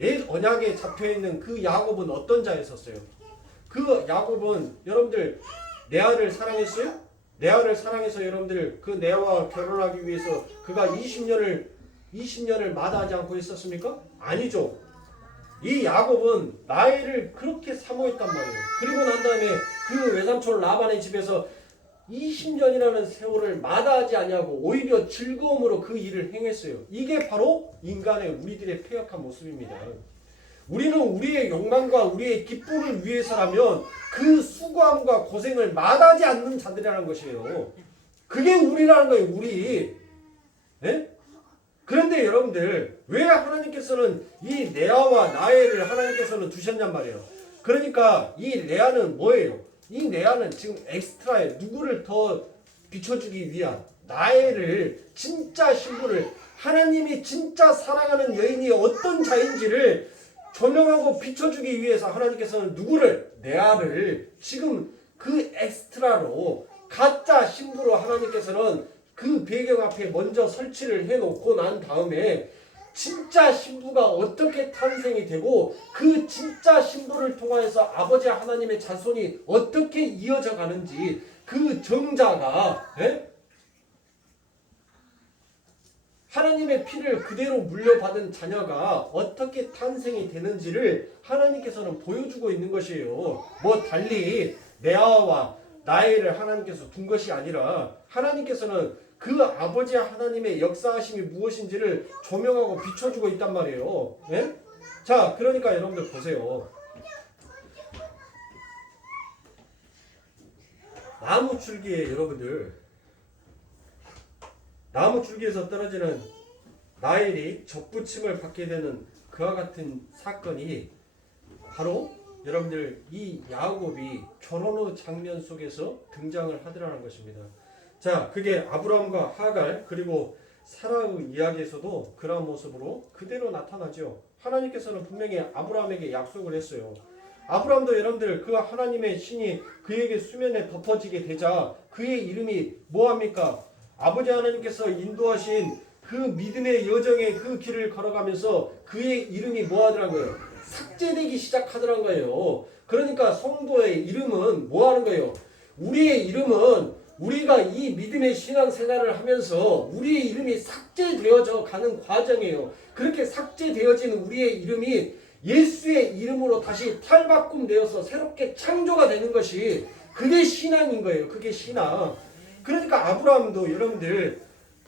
옛 언약에 잡혀있는 그 야곱은 어떤 자였었어요? 그 야곱은 여러분들 레아를 사랑했어요? 레아를 사랑해서 여러분들 그 레아와 결혼하기 위해서 그가 20년을 마다하지 않고 있었습니까? 아니죠. 이 야곱은 라헬을 그렇게 사모했단 말이에요. 그리고 난 다음에 그 외삼촌 라반의 집에서 20년이라는 세월을 마다하지 아니하고 오히려 즐거움으로 그 일을 행했어요. 이게 바로 우리들의 패역한 모습입니다. 우리는 우리의 욕망과 우리의 기쁨을 위해서라면 그 수고함과 고생을 마다하지 않는 자들이라는 것이에요. 그게 우리라는 거예요. 우리. 네? 그런데 여러분들 왜 하나님께서는 이 레아와 라헬을 하나님께서는 두셨냔 말이에요. 그러니까 이 레아는 뭐예요? 이 레아는 지금 엑스트라에 누구를 더 비춰주기 위한, 라헬을 진짜 신부를, 하나님이 진짜 사랑하는 여인이 어떤 자인지를 조명하고 비춰주기 위해서 하나님께서는 누구를? 레아를 지금 그 엑스트라로 가짜 신부로 하나님께서는 그 배경 앞에 먼저 설치를 해놓고 난 다음에 진짜 신부가 어떻게 탄생이 되고 그 진짜 신부를 통하여서 아버지 하나님의 자손이 어떻게 이어져 가는지 그 정자가 하나님의 피를 그대로 물려받은 자녀가 어떻게 탄생이 되는지를 하나님께서는 보여주고 있는 것이에요. 뭐 달리 레아와 라헬을 하나님께서 둔 것이 아니라 하나님께서는 그 아버지 하나님의 역사하심이 무엇인지를 조명하고 비춰주고 있단 말이에요. 네? 자, 그러니까 여러분들 보세요. 나무 줄기에 여러분들 나무 줄기에서 떨어지는 라헬이 접붙임을 받게 되는 그와 같은 사건이 바로 여러분들 이 야곱이 결혼 후 장면 속에서 등장을 하더라는 것입니다. 자, 그게 아브라함과 하갈 그리고 사라의 이야기에서도 그런 모습으로 그대로 나타나죠. 하나님께서는 분명히 아브라함에게 약속을 했어요. 아브라함도 여러분들 그 하나님의 신이 그에게 수면에 덮어지게 되자 그의 이름이 뭐합니까? 아버지 하나님께서 인도하신 그 믿음의 여정의 그 길을 걸어가면서 그의 이름이 뭐하더라고요? 삭제되기 시작하더란 거예요. 그러니까 성도의 이름은 뭐하는 거예요? 우리의 이름은 우리가 이 믿음의 신앙생활을 하면서 우리의 이름이 삭제되어져 가는 과정이에요. 그렇게 삭제되어진 우리의 이름이 예수의 이름으로 다시 탈바꿈되어서 새롭게 창조가 되는 것이 그게 신앙인 거예요. 그게 신앙. 그러니까 아브라함도 여러분들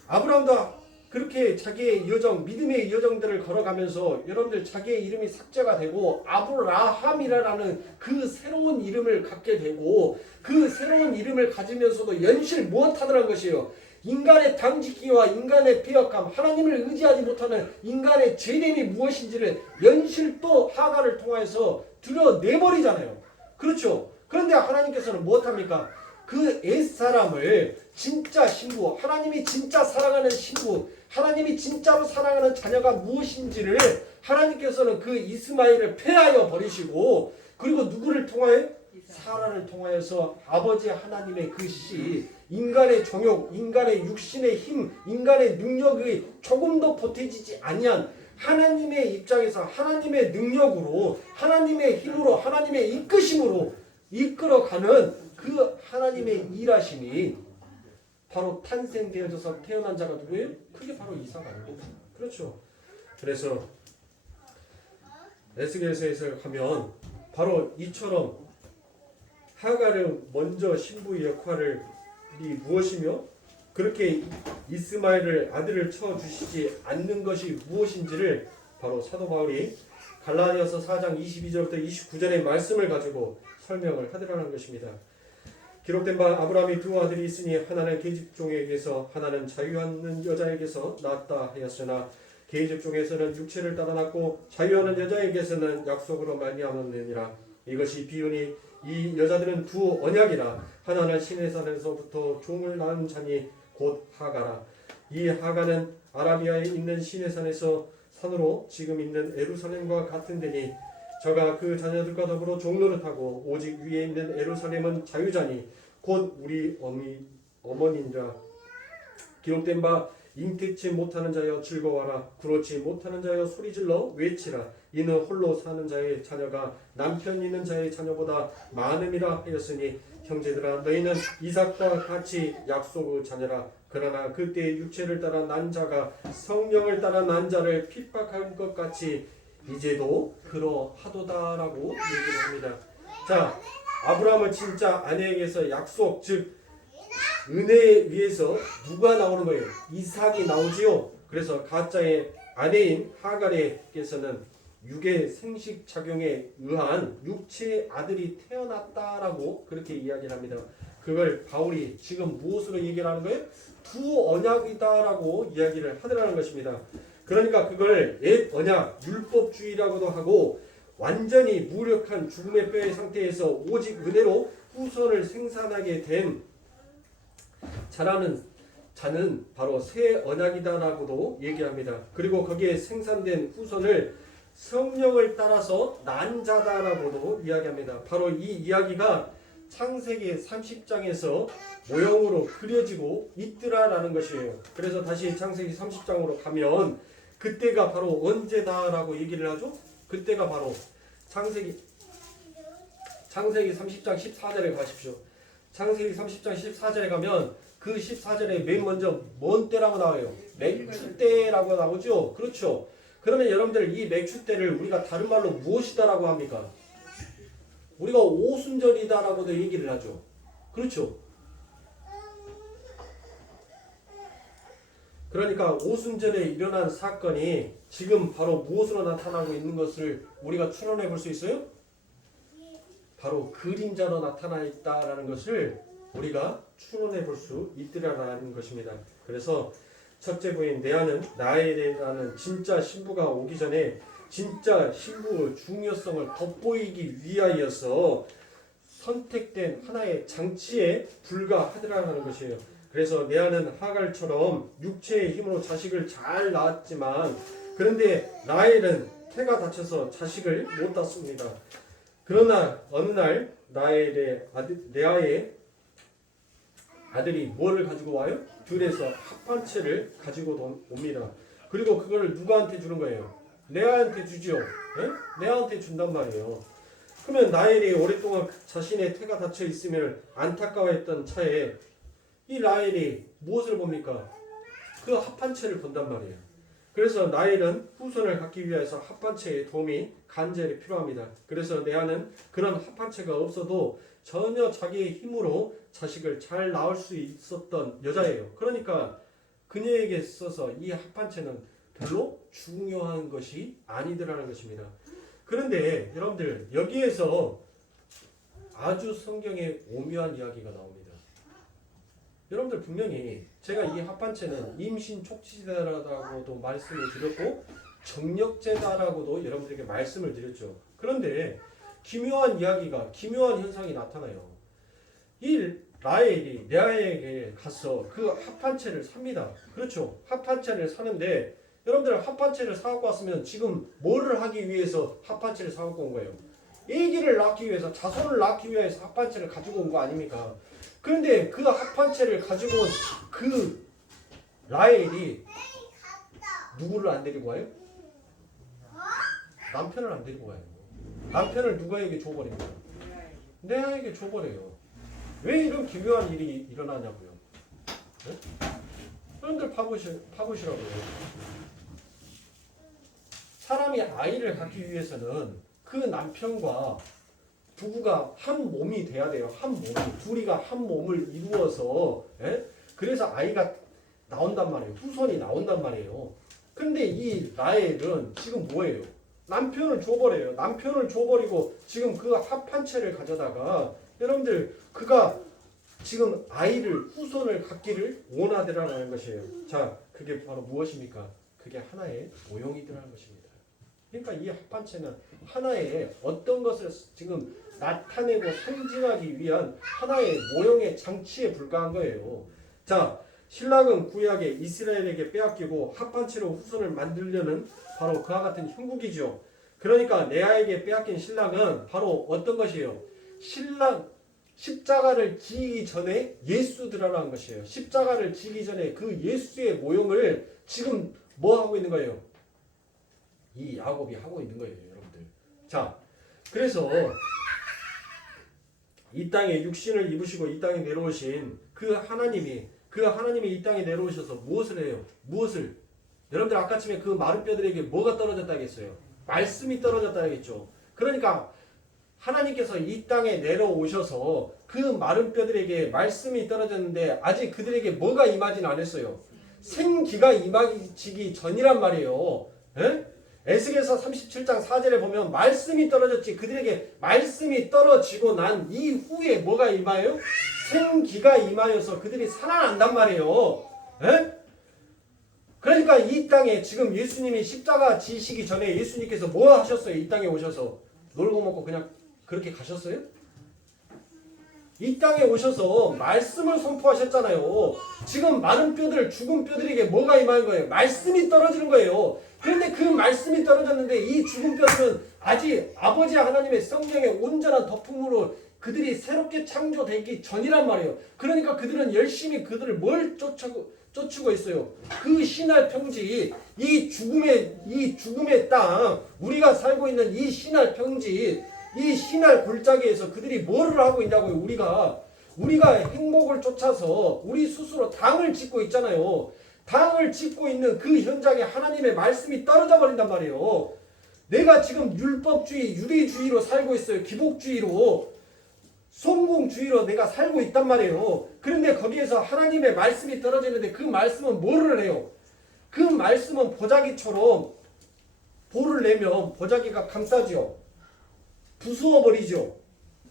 아브라함도 그렇게 자기의 여정, 믿음의 여정들을 걸어가면서 여러분들 자기의 이름이 삭제가 되고 아브라함이라는 그 새로운 이름을 갖게 되고 그 새로운 이름을 가지면서도 연실 무엇하더란 것이에요. 인간의 당짓기와 인간의 패역함, 하나님을 의지하지 못하는 인간의 죄됨이 무엇인지를 연실 또 하갈을 통해서 드러내버리잖아요. 그렇죠. 그런데 하나님께서는 무엇합니까? 그 옛사람을 진짜 신부, 하나님이 진짜 사랑하는 신부, 하나님이 진짜로 사랑하는 자녀가 무엇인지를 하나님께서는 그 이스마엘을 폐하여 버리시고 그리고 누구를 통하여? 사라를 통하여서 아버지 하나님의 그 씨, 인간의 정욕, 인간의 육신의 힘, 인간의 능력이 조금도 보태지지 아니한 하나님의 입장에서 하나님의 능력으로 하나님의 힘으로 하나님의 이끄심으로 이끌어가는 그 하나님의 일하심이 바로 탄생되어져서 태어난 자가 누구예요? 그게 바로 이삭 아닙니까? 그렇죠. 그래서 에스겔서에서 하면 바로 이처럼 하갈을 먼저 신부의 역할이 무엇이며 그렇게 이스마엘을 아들을 쳐주시지 않는 것이 무엇인지를 바로 사도 바울이 갈라디아서 4장 22절부터 29절의 말씀을 가지고 설명을 하더라는 것입니다. 기록된 바 아브라함이 두 아들이 있으니 하나는 계집종에게서 하나는 자유하는 여자에게서 낳았다 하였으나 계집종에서는 육체를 따라 낳고 자유하는 여자에게서는 약속으로 말미암았느니라. 이것이 비유니 이 여자들은 두 언약이라. 하나는 시내산에서부터 종을 낳은 자니 곧 하가라. 이 하가는 아라비아에 있는 시내산에서 산으로 지금 있는 에루살렘과 같은 데니 저가 그 자녀들과 더불어 종노릇하고 오직 위에 있는 에루살렘은 자유자니 곧 우리 어머니니라. 기록된 바 잉태치 못하는 자여 즐거워하라. 그렇지 못하는 자여 소리질러 외치라. 이는 홀로 사는 자의 자녀가 남편 있는 자의 자녀보다 많음이라 하였으니 형제들아 너희는 이삭과 같이 약속의 자녀라. 그러나 그때의 육체를 따라 난 자가 성령을 따라 난 자를 핍박할 것 같이 이제도 그러하도다라고 얘기를 합니다. 자, 아브라함은 진짜 아내에게서 약속, 즉 은혜에 의해서 누가 나오는 거예요? 이삭이 나오지요. 그래서 가짜의 아내인 하갈에게서는 육의 생식 작용에 의한 육체의 아들이 태어났다라고 그렇게 이야기를 합니다. 그걸 바울이 지금 무엇으로 얘기를 하는 거예요? 두 언약이다라고 이야기를 하더라는 것입니다. 그러니까 그걸 옛 언약, 율법주의라고도 하고 완전히 무력한 죽음의 뼈의 상태에서 오직 은혜로 후손을 생산하게 된 자는 바로 새 언약이다라고도 얘기합니다. 그리고 거기에 생산된 후손을 성령을 따라서 난 자다라고도 이야기합니다. 바로 이 이야기가 창세기 30장에서 모형으로 그려지고 있더라라는 것이에요. 그래서 다시 창세기 30장으로 가면 그 그때가 바로 언제다라고 얘기를 하죠? 그때가 바로 창세기 30장 14절에 가십시오. 창세기 30장 14절에 가면 그 14절에 맨 먼저 뭔 때라고 나와요? 맥주 때라고 나오죠? 그렇죠. 그러면 여러분들 이 맥주 때를 우리가 다른 말로 무엇이다라고 합니까? 우리가 오순절이다라고도 얘기를 하죠. 그렇죠. 그러니까 오순절에 일어난 사건이 지금 바로 무엇으로 나타나고 있는 것을 우리가 추론해 볼 수 있어요? 바로 그림자로 나타나 있다라는 것을 우리가 추론해 볼 수 있더라라는 것입니다. 그래서 첫째 부인 레아는 라헬이라는 진짜 신부가 오기 전에 진짜 신부의 중요성을 돋보이기 위하여서 선택된 하나의 장치에 불과하더라는 것이에요. 그래서 레아는 하갈처럼 육체의 힘으로 자식을 잘 낳았지만 그런데 라헬은 태가 다쳐서 자식을 못 낳습니다. 그러나 어느 날 레아의 아들이 뭐를 가지고 와요? 들에서 합판체를 가지고 옵니다. 그리고 그걸 누구한테 주는 거예요? 레아한테 주죠. 네? 레아한테 준단 말이에요. 그러면 라헬이 오랫동안 자신의 태가 닫혀 있으면 안타까워했던 차에 이 라헬이 무엇을 봅니까? 그 합판체를 본단 말이에요. 그래서 라헬은 후손을 갖기 위해서 합판체의 도움이 간절히 필요합니다. 그래서 레아는 그런 합판체가 없어도 전혀 자기의 힘으로 자식을 잘 낳을 수 있었던 여자예요. 그러니까 그녀에게 있어서 이 합판체는 별로 중요한 것이 아니더라는 것입니다. 그런데 여러분들 여기에서 아주 성경에 오묘한 이야기가 나옵니다. 여러분들 분명히 제가 이 합판체는 임신 촉진제다라고도 말씀을 드렸고 정력제다라고도 여러분들에게 말씀을 드렸죠. 그런데 기묘한 이야기가 기묘한 현상이 나타나요. 이 라헬이 레아에게 가서 그 합판체를 삽니다. 그렇죠. 합판체를 사는데 여러분들 합판체를 사갖고 왔으면 지금 뭐를 하기 위해서 합판체를 사갖고 온 거예요? 아기를 낳기 위해서 자손을 낳기 위해서 합판체를 가지고 온 거 아닙니까? 그런데 그 합판체를 가지고 온 그 라헬이 누구를 안 데리고 와요? 남편을 안 데리고 와요. 남편을 누구에게 줘버립니다. 레아에게 줘버려요. 왜 이런 기묘한 일이 일어나냐고요. 네? 여러분들 파보시라고요. 사람이 아이를 갖기 위해서는 그 남편과 부부가 한 몸이 돼야 돼요. 한 몸이. 둘이가 한 몸을 이루어서 그래서 아이가 나온단 말이에요. 후손이 나온단 말이에요. 근데 이 라헬은 지금 뭐예요? 남편을 줘버려요. 남편을 줘버리고 지금 그 합판체를 가져다가 여러분들 그가 지금 아이를 후손을 갖기를 원하더라는 것이에요. 자, 그게 바로 무엇입니까? 그게 하나의 모형이더라는 것입니다. 그러니까 이 합판체는 하나의 어떤 것을 지금 나타내고 상징하기 위한 하나의 모형의 장치에 불과한 거예요. 자, 신랑은 구약에 이스라엘에게 빼앗기고 합판체로 후손을 만들려는 바로 그와 같은 형국이죠. 그러니까 레아에게 빼앗긴 신랑은 바로 어떤 것이에요? 신랑 십자가를 지기 전에 예수들이라는 것이에요. 십자가를 지기 전에 그 예수의 모형을 지금 뭐 하고 있는 거예요? 이 야곱이 하고 있는 거예요, 여러분들. 자, 그래서 이 땅에 육신을 입으시고 이 땅에 내려오신 그 하나님이 이 땅에 내려오셔서 무엇을 해요? 무엇을? 여러분들 아까쯤에 그 마른 뼈들에게 뭐가 떨어졌다 하겠어요? 말씀이 떨어졌다 하겠죠. 그러니까 하나님께서 이 땅에 내려오셔서 그 마른 뼈들에게 말씀이 떨어졌는데 아직 그들에게 뭐가 임하진 않았어요. 생기가 임하기 전이란 말이에요. 에? 에스겔서 37장 4절에 보면 말씀이 떨어졌지. 그들에게 말씀이 떨어지고 난 이후에 뭐가 임하여? 생기가 임하여서 그들이 살아난단 말이에요. 에? 그러니까 이 땅에 지금 예수님이 십자가 지시기 전에 예수님께서 뭐 하셨어요? 이 땅에 오셔서 놀고 먹고 그냥 그렇게 가셨어요? 이 땅에 오셔서 말씀을 선포하셨잖아요. 지금 마른 뼈들, 죽은 뼈들에게 뭐가 임하는 거예요? 말씀이 떨어지는 거예요. 그런데 그 말씀이 떨어졌는데 이 죽은 뼈들은 아직 아버지 하나님의 성령의 온전한 덮음으로 그들이 새롭게 창조되기 전이란 말이에요. 그러니까 그들은 열심히 그들을 뭘 쫓고 있어요. 그 신할 평지, 이 죽음의 땅, 우리가 살고 있는 이 신할 평지, 이 신할 골짜기에서 그들이 뭐를 하고 있냐고요. 우리가 행복을 쫓아서 우리 스스로 당을 짓고 있잖아요. 당을 짓고 있는 그 현장에 하나님의 말씀이 떨어져 버린단 말이에요. 내가 지금 율법주의, 유대주의로 살고 있어요. 기복주의로, 성공주의로 내가 살고 있단 말이에요. 그런데 거기에서 하나님의 말씀이 떨어지는데 그 말씀은 뭐를 해요? 그 말씀은 보자기처럼 볼을 내면 보자기가 감싸죠. 부수어버리죠.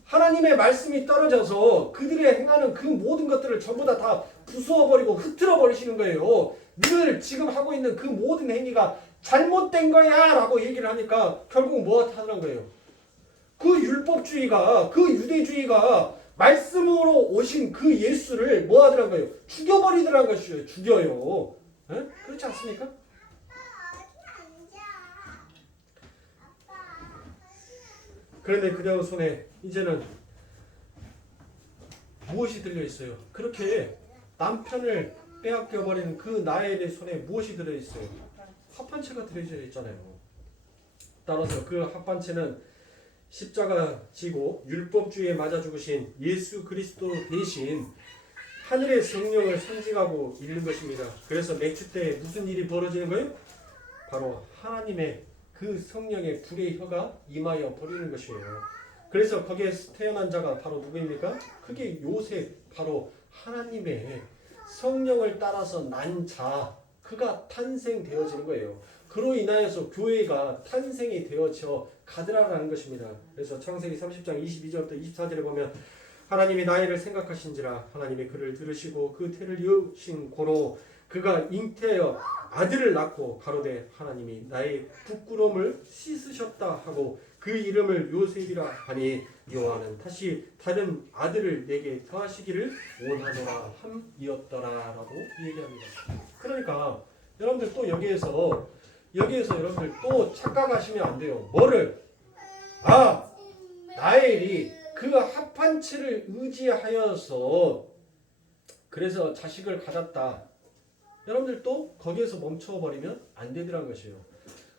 하나님의 말씀이 떨어져서 그들의 행하는 그 모든 것들을 전부 다 부수어버리고 흩트러 버리시는 거예요. 늘 지금 하고 있는 그 모든 행위가 잘못된 거야 라고 얘기를 하니까 결국 뭐 하더란 거예요. 그 율법주의가, 그 유대주의가 말씀으로 오신 그 예수를 뭐 하더란 거예요? 죽여버리더란 것이에요. 죽여요. 에? 그렇지 않습니까? 그런데 그녀 손에 이제는 무엇이 들려있어요? 그렇게 남편을 빼앗겨버리는 그 나엘의 손에 무엇이 들어있어요? 합판체가 들어져 있잖아요. 따라서 그 합판체는 십자가 지고 율법주의에 맞아 죽으신 예수 그리스도 대신 하늘의 성령을 상징하고 있는 것입니다. 그래서 맥주 때 무슨 일이 벌어지는 거예요? 바로 하나님의 그 성령의 불의 혀가 임하여 버리는 것이에요. 그래서 거기에 태어난 자가 바로 누구입니까? 그게 요셉, 바로 하나님의 성령을 따라서 난 자, 그가 탄생되어지는 거예요. 그로 인하여서 교회가 탄생이 되어져 가더라라는 것입니다. 그래서 창세기 30장 22절부터 24절에 보면 하나님이 나이를 생각하신지라 하나님이 그를 들으시고 그 태를 이으신 고로 그가 잉태하여 아들을 낳고 가로되 하나님이 나의 부끄러움을 씻으셨다 하고 그 이름을 요셉이라 하니 여호와는 다시 다른 아들을 내게 더하시기를 원하노라 함이었더라라고 얘기합니다. 그러니까 여러분들 또 여기에서 여러분들 또 착각하시면 안 돼요. 뭐를? 나엘이 그 합판체를 의지하여서 그래서 자식을 가졌다. 여러분들 또 거기에서 멈춰버리면 안 되더란 것이에요.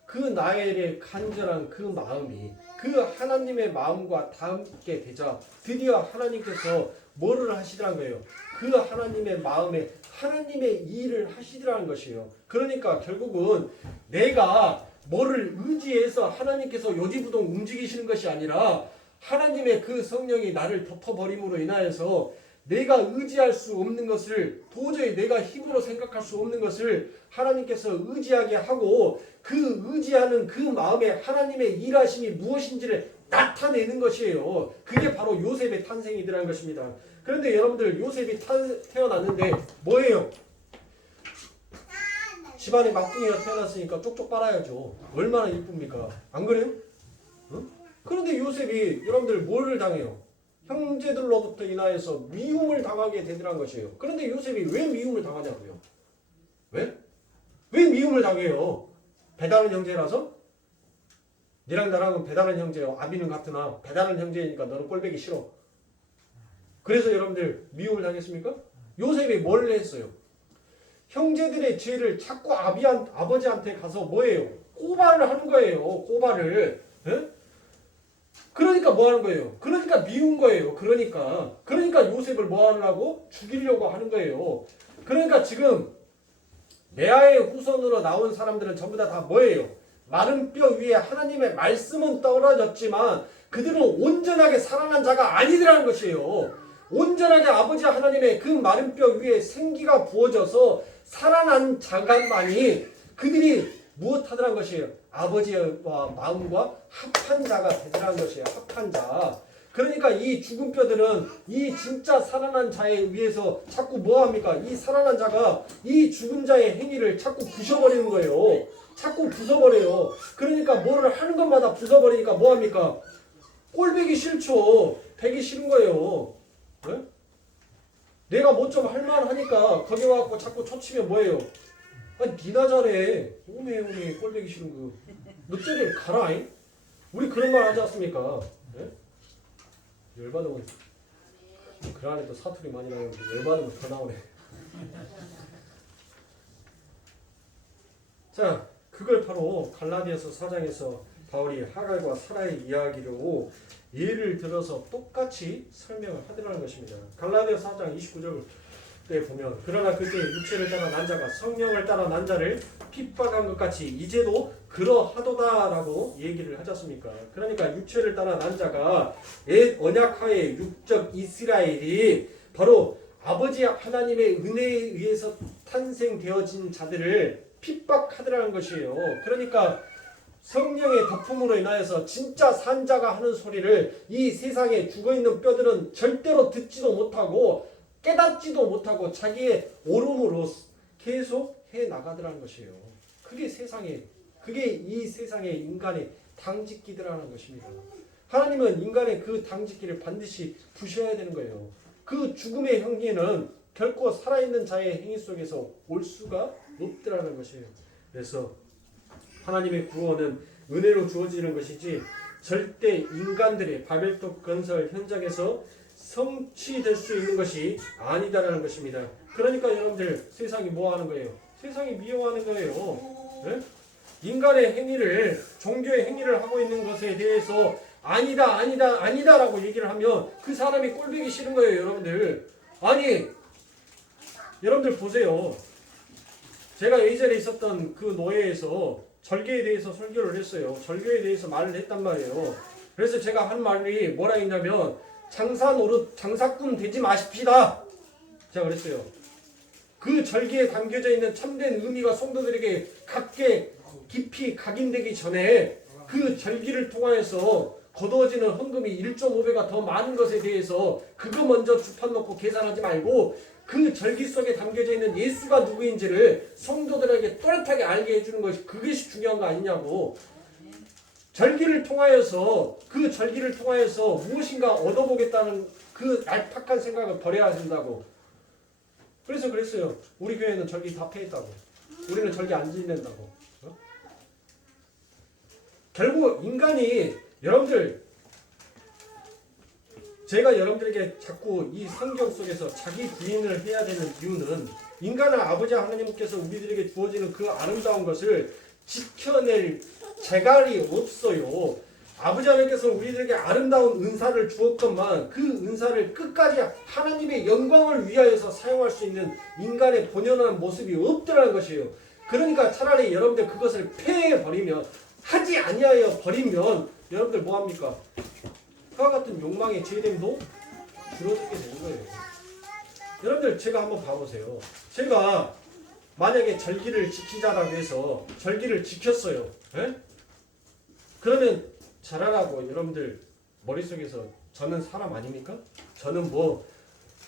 그 나엘의 간절한 그 마음이 그 하나님의 마음과 닿게 되자 드디어 하나님께서 뭐를 하시더란 거예요. 그 하나님의 마음에 하나님의 일을 하시더라는 것이에요. 그러니까 결국은 내가 뭐를 의지해서 하나님께서 요지부동 움직이시는 것이 아니라 하나님의 그 성령이 나를 덮어버림으로 인하여서 내가 의지할 수 없는 것을 도저히 내가 힘으로 생각할 수 없는 것을 하나님께서 의지하게 하고 그 의지하는 그 마음에 하나님의 일하심이 무엇인지를 나타내는 것이에요. 그게 바로 요셉의 탄생이더라는 것입니다. 그런데 여러분들 요셉이 태어났는데 뭐예요? 집안에 막둥이가 태어났으니까 쪽쪽 빨아야죠. 얼마나 이쁩니까? 안 그래요? 응? 그런데 요셉이 여러분들 뭐를 당해요? 형제들로부터 인하여서 미움을 당하게 되더란 것이에요. 그런데 요셉이 왜 미움을 당하냐고요? 왜? 왜 미움을 당해요? 배다른 형제라서? 니랑 나랑은 배다른 형제요. 아비는 같으나 배다른 형제니까 너는 꼴보기 싫어. 그래서 여러분들 미움을 당했습니까? 요셉이 뭘 했어요? 형제들의 죄를 자꾸 아버지한테 가서 뭐예요? 고발을 하는 거예요. 고발을. 에? 그러니까 뭐 하는 거예요? 그러니까 미운 거예요. 그러니까 요셉을 뭐 하려고? 죽이려고 하는 거예요. 그러니까 지금 레아의 후손으로 나온 사람들은 전부 다 뭐예요? 마른 뼈 위에 하나님의 말씀은 떨어졌지만 그들은 온전하게 살아난 자가 아니더라는 것이에요. 온전하게 아버지 하나님의 그 마른 뼈 위에 생기가 부어져서 살아난 자가만이 그들이 무엇하더란 것이에요? 아버지와 마음과 합한 자가 되더란 것이에요. 합한 자. 그러니까 이 죽은 뼈들은 이 진짜 살아난 자에 의해서 자꾸 뭐합니까? 이 살아난 자가 이 죽은 자의 행위를 자꾸 부셔버리는 거예요. 자꾸 부숴버려요. 그러니까 뭐를 하는 것마다 부숴버리니까 뭐합니까? 꼴보기 싫죠. 배기 싫은 거예요. 네? 내가 뭐 좀 할만하니까 거기 와갖고 자꾸 초치면 뭐예요? 니나 잘해. 오메 꼴보기 싫은 거. 너 때려 가라잉? 우리 그런 말 하지 않습니까? 네? 열받으면 그 안에도 사투리 많이 나오는데 열받으면 더 나오네. 자, 그걸 바로 갈라디아서 4장에서 바울이 하갈과 사라의 이야기로 예를 들어서 똑같이 설명을 하더라는 것입니다. 갈라디아서 4장 29절 때 보면 그러나 그때 육체를 따라 난 자가 성령을 따라 난 자를 핍박한 것 같이 이제도 그러하도다라고 얘기를 하지 않습니까? 그러니까 육체를 따라 난 자가 옛 언약하에 육적 이스라엘이 바로 아버지 하나님의 은혜에 의해서 탄생되어진 자들을 핍박하더라는 것이에요. 그러니까 성령의 덕품으로 인하여서 진짜 산자가 하는 소리를 이 세상에 죽어있는 뼈들은 절대로 듣지도 못하고 깨닫지도 못하고 자기의 오름으로 계속 해나가더라는 것이에요. 그게 이 세상의 인간의 당직기들하는 것입니다. 하나님은 인간의 그 당직기를 반드시 부셔야 되는 거예요. 그 죽음의 형기는 결코 살아있는 자의 행위 속에서 올 수가 없더라는 것이에요. 그래서 하나님의 구원은 은혜로 주어지는 것이지 절대 인간들의 바벨탑 건설 현장에서 성취될 수 있는 것이 아니다라는 것입니다. 그러니까 여러분들 세상이 뭐 하는 거예요? 세상이 미워하는 거예요. 네? 인간의 행위를 종교의 행위를 하고 있는 것에 대해서 아니다라고 얘기를 하면 그 사람이 꼴보기 싫은 거예요, 여러분들. 아니, 여러분들 보세요. 제가 예전에 있었던 그 노예에서 절개에 대해서 설교를 했어요. 절개에 대해서 말을 했단 말이에요. 그래서 제가 한 말이 뭐라 했냐면 장사 노릇 장사꾼 되지 마십시다. 제가 그랬어요. 그 절기에 담겨져 있는 참된 의미가 성도들에게 깊이 각인되기 전에 그 절기를 통하여서 거두어지는 헌금이 1.5배가 더 많은 것에 대해서 그거 먼저 주판 놓고 계산하지 말고 그 절기 속에 담겨져 있는 예수가 누구인지를 성도들에게 또렷하게 알게 해주는 것이 그것이 중요한 거 아니냐고. 절기를 통하여서 무엇인가 얻어보겠다는 그 알팍한 생각을 버려야 된다고. 그래서 그랬어요. 우리 교회는 절기 다 폐했다고. 우리는 절기 안 지낸다고. 결국 인간이 여러분들 제가 여러분들에게 자꾸 이 성경 속에서 자기 부인을 해야 되는 이유는 인간은 아버지 하나님께서 우리들에게 주어지는 그 아름다운 것을 지켜낼 재갈이 없어요. 아버지 하나님께서 우리들에게 아름다운 은사를 주었건만 그 은사를 끝까지 하나님의 영광을 위하여서 사용할 수 있는 인간의 본연한 모습이 없더라는 것이에요. 그러니까 차라리 여러분들 그것을 폐해버리면 하지 아니하여 버리면 여러분들 뭐합니까? 그와 같은 욕망의 죄됨도 줄어들게 되는 거예요. 여러분들 제가 한번 봐보세요. 제가 만약에 절기를 지키자라고 해서 절기를 지켰어요. 에? 그러면 잘하라고 여러분들 머릿속에서 저는 사람 아닙니까? 저는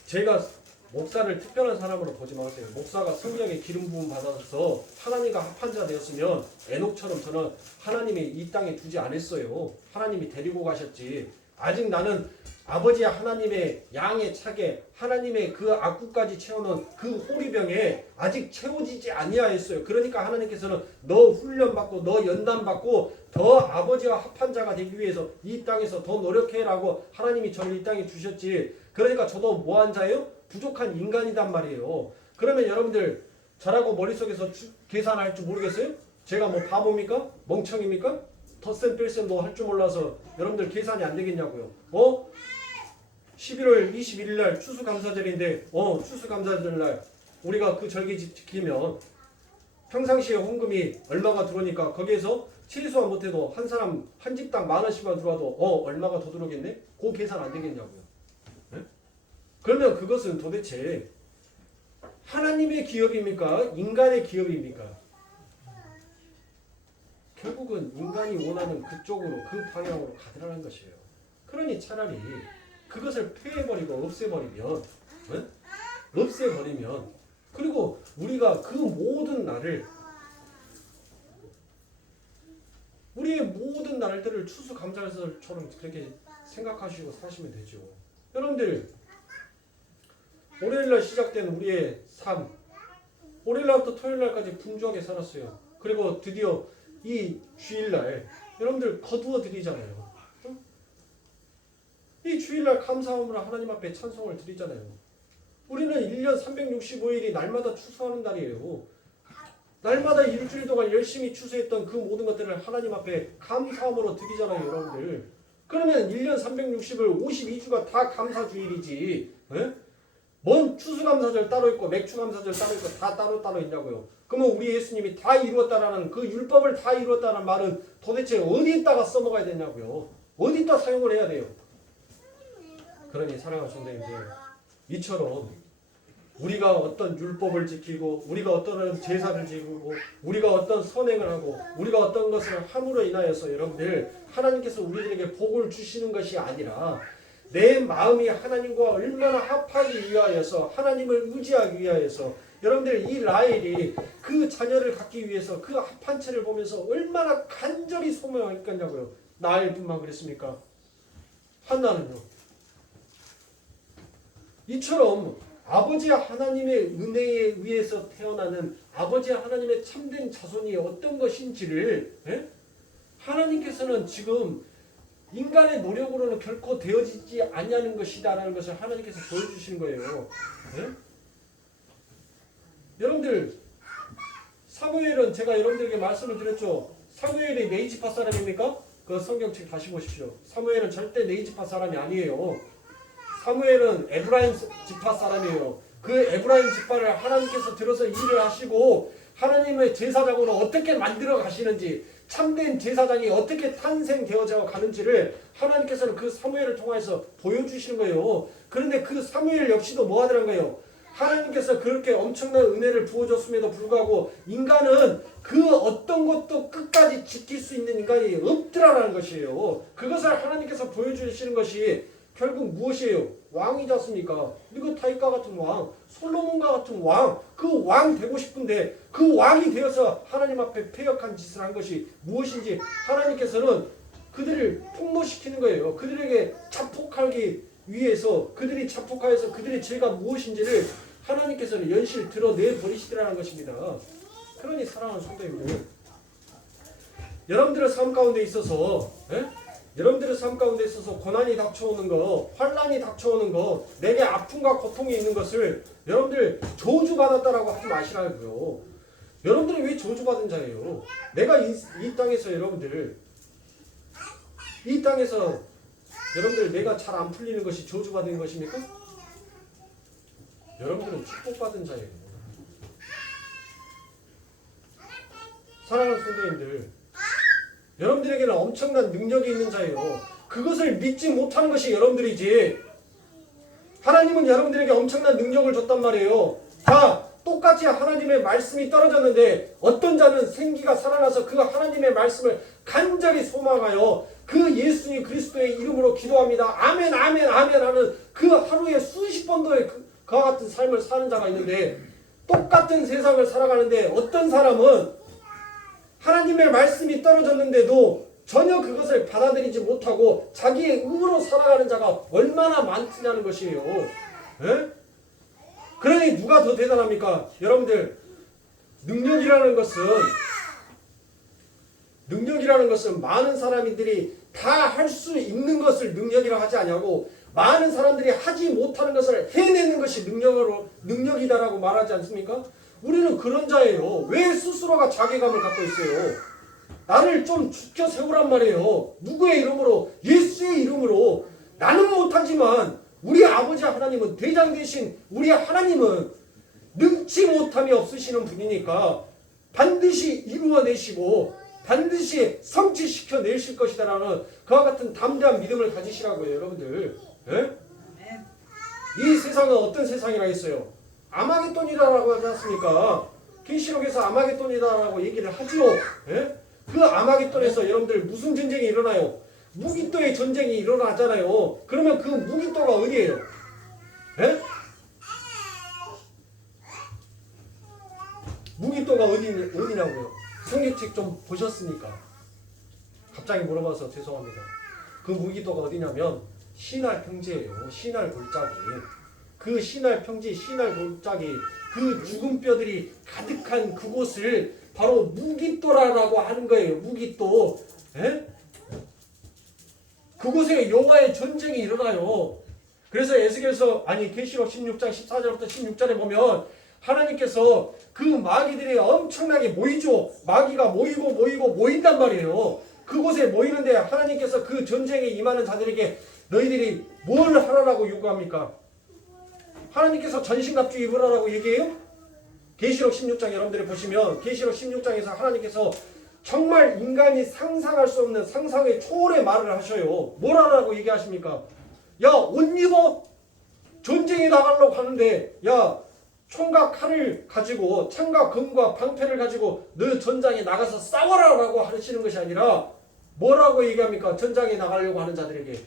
제가 목사를 특별한 사람으로 보지 마세요. 목사가 성령의 기름 부음 받아서 하나님과 합한 자 되었으면 에녹처럼 저는 하나님이 이 땅에 두지 않았어요. 하나님이 데리고 가셨지. 아직 나는 아버지 하나님의 양의 차게 하나님의 그 악구까지 채우는 그 호리병에 아직 채워지지 아니하였어요. 그러니까 하나님께서는 너 훈련받고 너 연단받고 더 아버지와 합한 자가 되기 위해서 이 땅에서 더 노력해라고 하나님이 저를 이 땅에 주셨지. 그러니까 저도 뭐한 자예요? 부족한 인간이단 말이에요. 그러면 여러분들 저라고 머릿속에서 계산할 줄 모르겠어요? 제가 뭐 바보입니까? 멍청입니까? 덧셈 뺄셈 할 줄 몰라서 여러분들 계산이 안 되겠냐고요. 11월 21일 날 추수감사절인데 추수감사절 날 우리가 그 절기 지키면 평상시에 헌금이 얼마가 들어오니까 거기에서 최소한 못해도 한 사람 한 집당 10,000원씩만 들어와도 얼마가 더 들어오겠네? 그 계산 안 되겠냐고요. 네? 그러면 그것은 도대체 하나님의 기업입니까? 인간의 기업입니까? 결국은 인간이 원하는 그쪽으로 그 방향으로 가더라는 것이에요. 그러니 차라리 그것을 폐해버리고 없애버리면 그리고 우리가 그 모든 날을 우리의 모든 날들을 추수감사절처럼 그렇게 생각하시고 사시면 되죠. 여러분들 월요일날 시작된 우리의 삶 월요일날부터 토요일날까지 분주하게 살았어요. 그리고 드디어 이 주일날 여러분들 거두어 드리잖아요. 이 주일날 감사함으로 하나님 앞에 찬송을 드리잖아요. 우리는 1년 365일이 날마다 추수하는 날이에요. 날마다 일주일 동안 열심히 추수했던 그 모든 것들을 하나님 앞에 감사함으로 드리잖아요, 여러분들. 그러면 1년 360을 52주가 다 감사주일이지. 에? 뭔 추수감사절 따로 있고 맥추감사절 따로 있고 다 따로따로 있냐고요. 그러면 우리 예수님이 다 이루었다라는 그 율법을 다 이루었다는 말은 도대체 어디에다가 써먹어야 되냐고요. 어디다 사용을 해야 돼요. 그러니 사랑하는 성도님들, 이처럼 우리가 어떤 율법을 지키고 우리가 어떤 제사를 지키고 우리가 어떤 선행을 하고 우리가 어떤 것을 함으로 인하여서 여러분들 하나님께서 우리들에게 복을 주시는 것이 아니라 내 마음이 하나님과 얼마나 합하기 위하여서 하나님을 의지하기 위하여서 여러분들 이 라헬이 그 자녀를 갖기 위해서 그 합한 채를 보면서 얼마나 간절히 소망했겠냐고요. 라헬뿐만 그랬습니까? 한나는요. 이처럼 아버지 하나님의 은혜에 의해서 태어나는 아버지 하나님의 참된 자손이 어떤 것인지를 하나님께서는 지금 인간의 노력으로는 결코 되어지지 않냐는 것이다라는 것을 하나님께서 보여주시는 거예요. 여러분들 사무엘은 제가 여러분들에게 말씀을 드렸죠. 사무엘이 네이지파 사람입니까? 그 성경책 다시 보십시오. 사무엘은 절대 네이지파 사람이 아니에요. 사무엘은 에브라임 지파 사람이에요. 그 에브라임 지파를 하나님께서 들어서 일을 하시고 하나님의 제사장으로 어떻게 만들어 가시는지 참된 제사장이 어떻게 탄생되어져 가는지를 하나님께서는 그 사무엘을 통해서 보여주시는 거예요. 그런데 그 사무엘 역시도 뭐 하더란 거예요? 하나님께서 그렇게 엄청난 은혜를 부어줬음에도 불구하고 인간은 그 어떤 것도 끝까지 지킬 수 있는 인간이 없더라라는 것이에요. 그것을 하나님께서 보여주시는 것이 결국 무엇이에요? 왕이지 않습니까? 그리고 다윗과 같은 왕, 솔로몬과 같은 왕, 그 왕 되고 싶은데 그 왕이 되어서 하나님 앞에 패역한 짓을 한 것이 무엇인지 하나님께서는 그들을 폭로시키는 거예요. 그들에게 자폭하기 위해서 그들이 자폭하여서 그들의 죄가 무엇인지를 하나님께서는 연실 드러내 버리시더라는 것입니다. 그러니 사랑하는 성도님들, 여러분들의 삶 가운데 있어서 여러분들의 삶 가운데 있어서 고난이 닥쳐오는 거, 환난이 닥쳐오는 거, 내게 아픔과 고통이 있는 것을 여러분들 저주받았다라고 하지 마시라고요. 여러분들은 왜 저주받은 자예요? 내가 이 땅에서 여러분들 이 땅에서 여러분들 내가 잘 안 풀리는 것이 저주받은 것입니까? 여러분들은 축복받은 자예요. 사랑하는 성도님들, 여러분들에게는 엄청난 능력이 있는 자예요. 그것을 믿지 못하는 것이 여러분들이지. 하나님은 여러분들에게 엄청난 능력을 줬단 말이에요. 자, 똑같이 하나님의 말씀이 떨어졌는데 어떤 자는 생기가 살아나서 그 하나님의 말씀을 간절히 소망하여 그 예수님 그리스도의 이름으로 기도합니다. 아멘 아멘 아멘 하는 그 하루에 수십 번도의 그와 같은 삶을 사는 자가 있는데 똑같은 세상을 살아가는데 어떤 사람은 하나님의 말씀이 떨어졌는데도 전혀 그것을 받아들이지 못하고 자기의 의로 살아가는 자가 얼마나 많으냐는 것이에요. 그러니 누가 더 대단합니까? 여러분들, 능력이라는 것은 많은 사람들이 다 할 수 있는 것을 능력이라고 하지 않냐고, 많은 사람들이 하지 못하는 것을 해내는 것이 능력이다라고 말하지 않습니까? 우리는 그런 자예요. 왜 스스로가 자괴감을 갖고 있어요? 나를 좀 죽여 세우란 말이에요. 누구의 이름으로? 예수의 이름으로. 나는 못하지만 우리 아버지 하나님은, 대장 되신 우리 하나님은 능치 못함이 없으시는 분이니까 반드시 이루어내시고 반드시 성취시켜 내실 것이다라는 그와 같은 담대한 믿음을 가지시라고요, 여러분들. 이 세상은 어떤 세상이라 했어요? 아마겟돈이라고 하지 않습니까? 계시록에서 아마겟돈이다라고 얘기를 하죠. 그 아마겟돈에서 여러분들 무슨 전쟁이 일어나요? 무기또의 전쟁이 일어나잖아요. 그러면 그 무기또가 어디예요? 무기또가 어디냐고요? 성경책 좀 보셨습니까? 갑자기 물어봐서 죄송합니다. 그 무기또가 어디냐면 신할 평지예요. 신할 골짜기. 그 신할 평지, 신할 골짜기, 그 죽은 뼈들이 가득한 그곳을 바로 무기또라고 하는 거예요. 무기또. 그곳에 여호와의 전쟁이 일어나요. 그래서 에스겔서 계시록 16장 14절부터 16절에 보면 하나님께서 그 마귀들이 엄청나게 모이죠. 마귀가 모인단 말이에요. 그곳에 모이는데 하나님께서 그 전쟁에 임하는 자들에게 너희들이 뭘 하라고 요구합니까? 하나님께서 전신갑주 입으라고 얘기해요? 계시록 16장 여러분들이 보시면 계시록 16장에서 하나님께서 정말 인간이 상상할 수 없는 상상의 초월의 말을 하셔요. 뭘 하라고 얘기하십니까? 야, 옷 입어? 전쟁에 나가려고 하는데 야, 총과 칼을 가지고 창과 검과 방패를 가지고 너 전장에 나가서 싸워라라고 하시는 것이 아니라 뭐라고 얘기합니까? 전장에 나가려고 하는 자들에게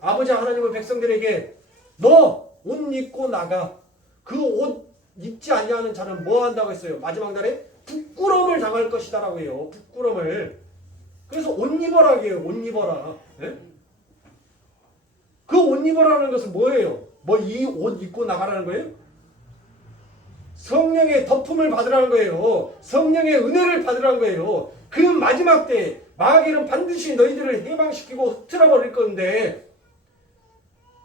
아버지 하나님의 백성들에게 너 옷 입고 나가. 그 옷 입지 아니하는 자는 뭐 한다고 했어요? 마지막 날에 부끄러움을 당할 것이다 라고 해요. 부끄러움을. 그래서 옷 입어라고 해요. 옷 입어라. 네? 그 옷 입어라는 것은 뭐예요? 뭐 이 옷 입고 나가라는 거예요? 성령의 덮음을 받으라는 거예요. 성령의 은혜를 받으라는 거예요. 그 마지막 때 마귀는 반드시 너희들을 해방시키고 흩트려 버릴 건데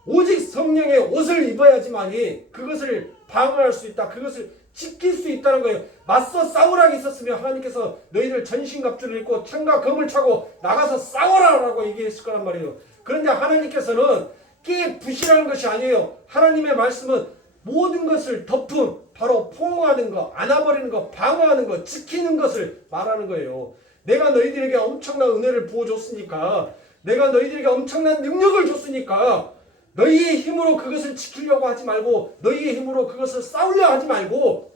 오직 성령의 옷을 입어야지만이 그것을 방어할 수 있다. 그것을 지킬 수 있다는 거예요. 맞서 싸우라고 있었으면 하나님께서 너희들 전신갑주를 입고 창과 검을 차고 나가서 싸워라라고 얘기했을 거란 말이에요. 그런데 하나님께서는 깨부시라는 것이 아니에요. 하나님의 말씀은 모든 것을 덮음, 바로 포옹하는 거, 안아버리는 거, 방어하는 거, 지키는 것을 말하는 거예요. 내가 너희들에게 엄청난 은혜를 부어줬으니까, 내가 너희들에게 엄청난 능력을 줬으니까 너희의 힘으로 그것을 지키려고 하지 말고, 너희의 힘으로 그것을 싸우려 하지 말고,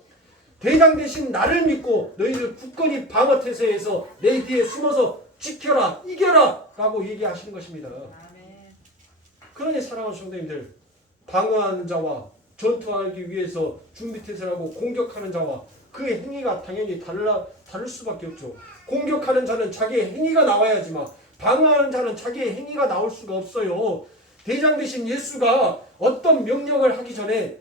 대장 대신 나를 믿고 너희들 굳건히 방어태세에서 내 뒤에 숨어서 지켜라, 이겨라 라고 얘기하시는 것입니다. 그러니 사랑하는 성도님들, 방어하는 자와 전투하기 위해서 준비태세라고 공격하는 자와 그의 행위가 당연히 다를 수밖에 없죠. 공격하는 자는 자기의 행위가 나와야지만 방어하는 자는 자기의 행위가 나올 수가 없어요. 대장 되신 예수가 어떤 명령을 하기 전에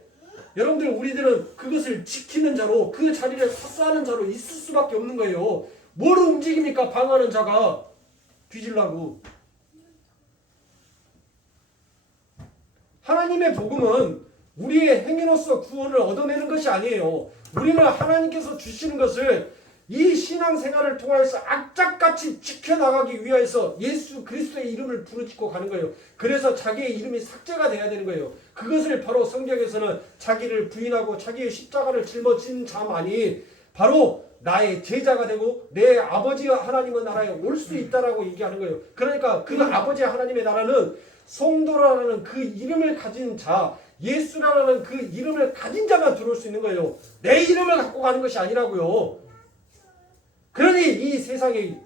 여러분들 우리들은 그것을 지키는 자로 그 자리를 사수하는 자로 있을 수밖에 없는 거예요. 뭘 움직입니까? 방어하는 자가 뒤질라고. 하나님의 복음은 우리의 행위로서 구원을 얻어내는 것이 아니에요. 우리는 하나님께서 주시는 것을 이 신앙생활을 통해서 악착같이 지켜나가기 위해서 예수 그리스도의 이름을 부르짖고 가는 거예요. 그래서 자기의 이름이 삭제가 돼야 되는 거예요. 그것을 바로 성경에서는 자기를 부인하고 자기의 십자가를 짊어진 자만이 바로 나의 제자가 되고 내 아버지 하나님의 나라에 올 수 있다라고 얘기하는 거예요. 그러니까 그 아버지 하나님의 나라는 성도라는 그 이름을 가진 자, 예수라는 그 이름을 가진 자만 들어올 수 있는 거예요. 내 이름을 갖고 가는 것이 아니라고요. 그러니 이 세상에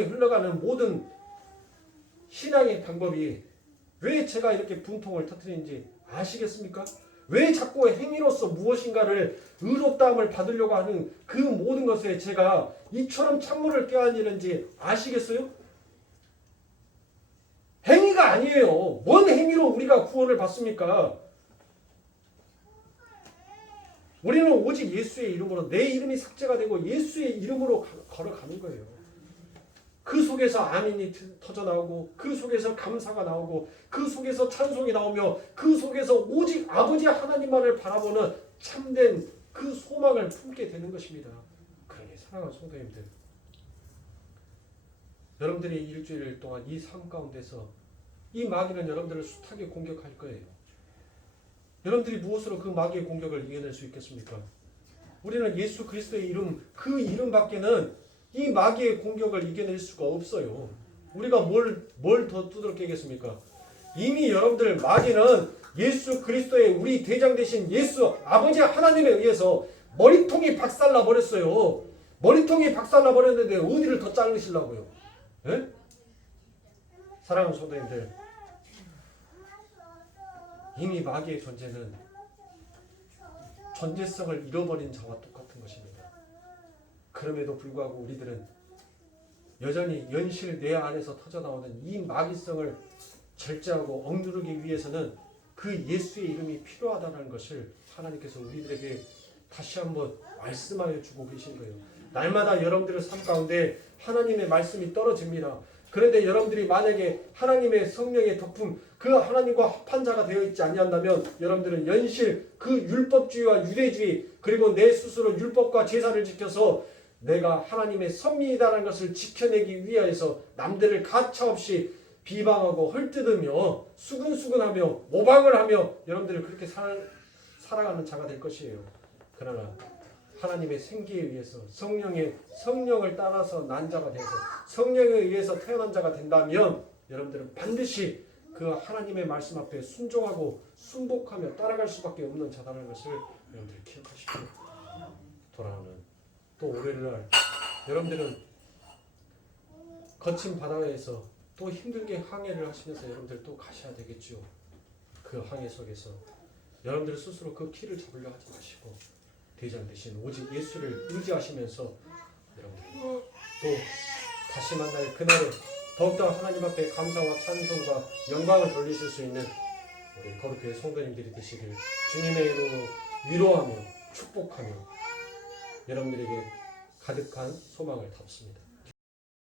흘러가는 모든 신앙의 방법이 왜 제가 이렇게 분통을 터뜨리는지 아시겠습니까? 왜 자꾸 행위로서 무엇인가를 의롭다함을 받으려고 하는 그 모든 것에 제가 이처럼 찬물을 껴안이는지 아시겠어요? 행위가 아니에요. 뭔 행위로 우리가 구원을 받습니까? 우리는 오직 예수의 이름으로 내 이름이 삭제가 되고 예수의 이름으로 걸어가는 거예요. 그 속에서 아멘이 터져나오고 그 속에서 감사가 나오고 그 속에서 찬송이 나오며 그 속에서 오직 아버지 하나님만을 바라보는 참된 그 소망을 품게 되는 것입니다. 그러니 사랑하는 성도님들, 여러분들이 일주일 동안 이 삶 가운데서 이 마귀는 여러분들을 숱하게 공격할 거예요. 여러분들이 무엇으로 그 마귀의 공격을 이겨낼 수 있겠습니까? 우리는 예수 그리스도의 이름, 그 이름밖에는 이 마귀의 공격을 이겨낼 수가 없어요. 우리가 뭘 더 두드러 깨겠습니까? 이미 여러분들 마귀는 예수 그리스도의 우리 대장 되신 예수 아버지 하나님에 의해서 머리통이 박살나 버렸어요. 머리통이 박살나 버렸는데 어디를 더 자르시려고요? 예? 사랑하는 성도님들, 이미 마귀의 존재는 존재성을 잃어버린 자와 똑같은 것입니다. 그럼에도 불구하고 우리들은 여전히 연실 내 안에서 터져나오는 이 마귀성을 절제하고 억누르기 위해서는 그 예수의 이름이 필요하다는 것을 하나님께서 우리들에게 다시 한번 말씀하여 주고 계신 거예요. 날마다 여러분들의 삶 가운데 하나님의 말씀이 떨어집니다. 그런데 여러분들이 만약에 하나님의 성령의 덕분 그 하나님과 합한 자가 되어 있지 아니한다면 여러분들은 연실 그 율법주의와 유대주의 그리고 내 스스로 율법과 제사를 지켜서 내가 하나님의 선민이다라는 것을 지켜내기 위하여서 남들을 가차없이 비방하고 헐뜯으며 수근수근하며 모방을 하며 여러분들이 그렇게 살아가는 자가 될 것이에요. 그러나 하나님의 생기에 의해서 성령을 따라서 난 자가 돼서 성령에 의해서 태어난 자가 된다면 여러분들은 반드시 그 하나님의 말씀 앞에 순종하고 순복하며 따라갈 수밖에 없는 자라는 것을 여러분들이 기억하시고 돌아오는 또 올해날 여러분들은 거친 바다에서 또 힘들게 항해를 하시면서 여러분들 또 가셔야 되겠죠. 그 항해 속에서 여러분들 스스로 그 키를 잡으려 하지 마시고 대장 대신 오직 예수를 의지하시면서 여러분들 또 다시 만날 그날에 더욱더 하나님 앞에 감사와 찬송과 영광을 돌리실 수 있는 우리 거룩교회 성도님들이 되시길 주님의 이름으로 위로하며 축복하며 여러분들에게 가득한 소망을 담습니다.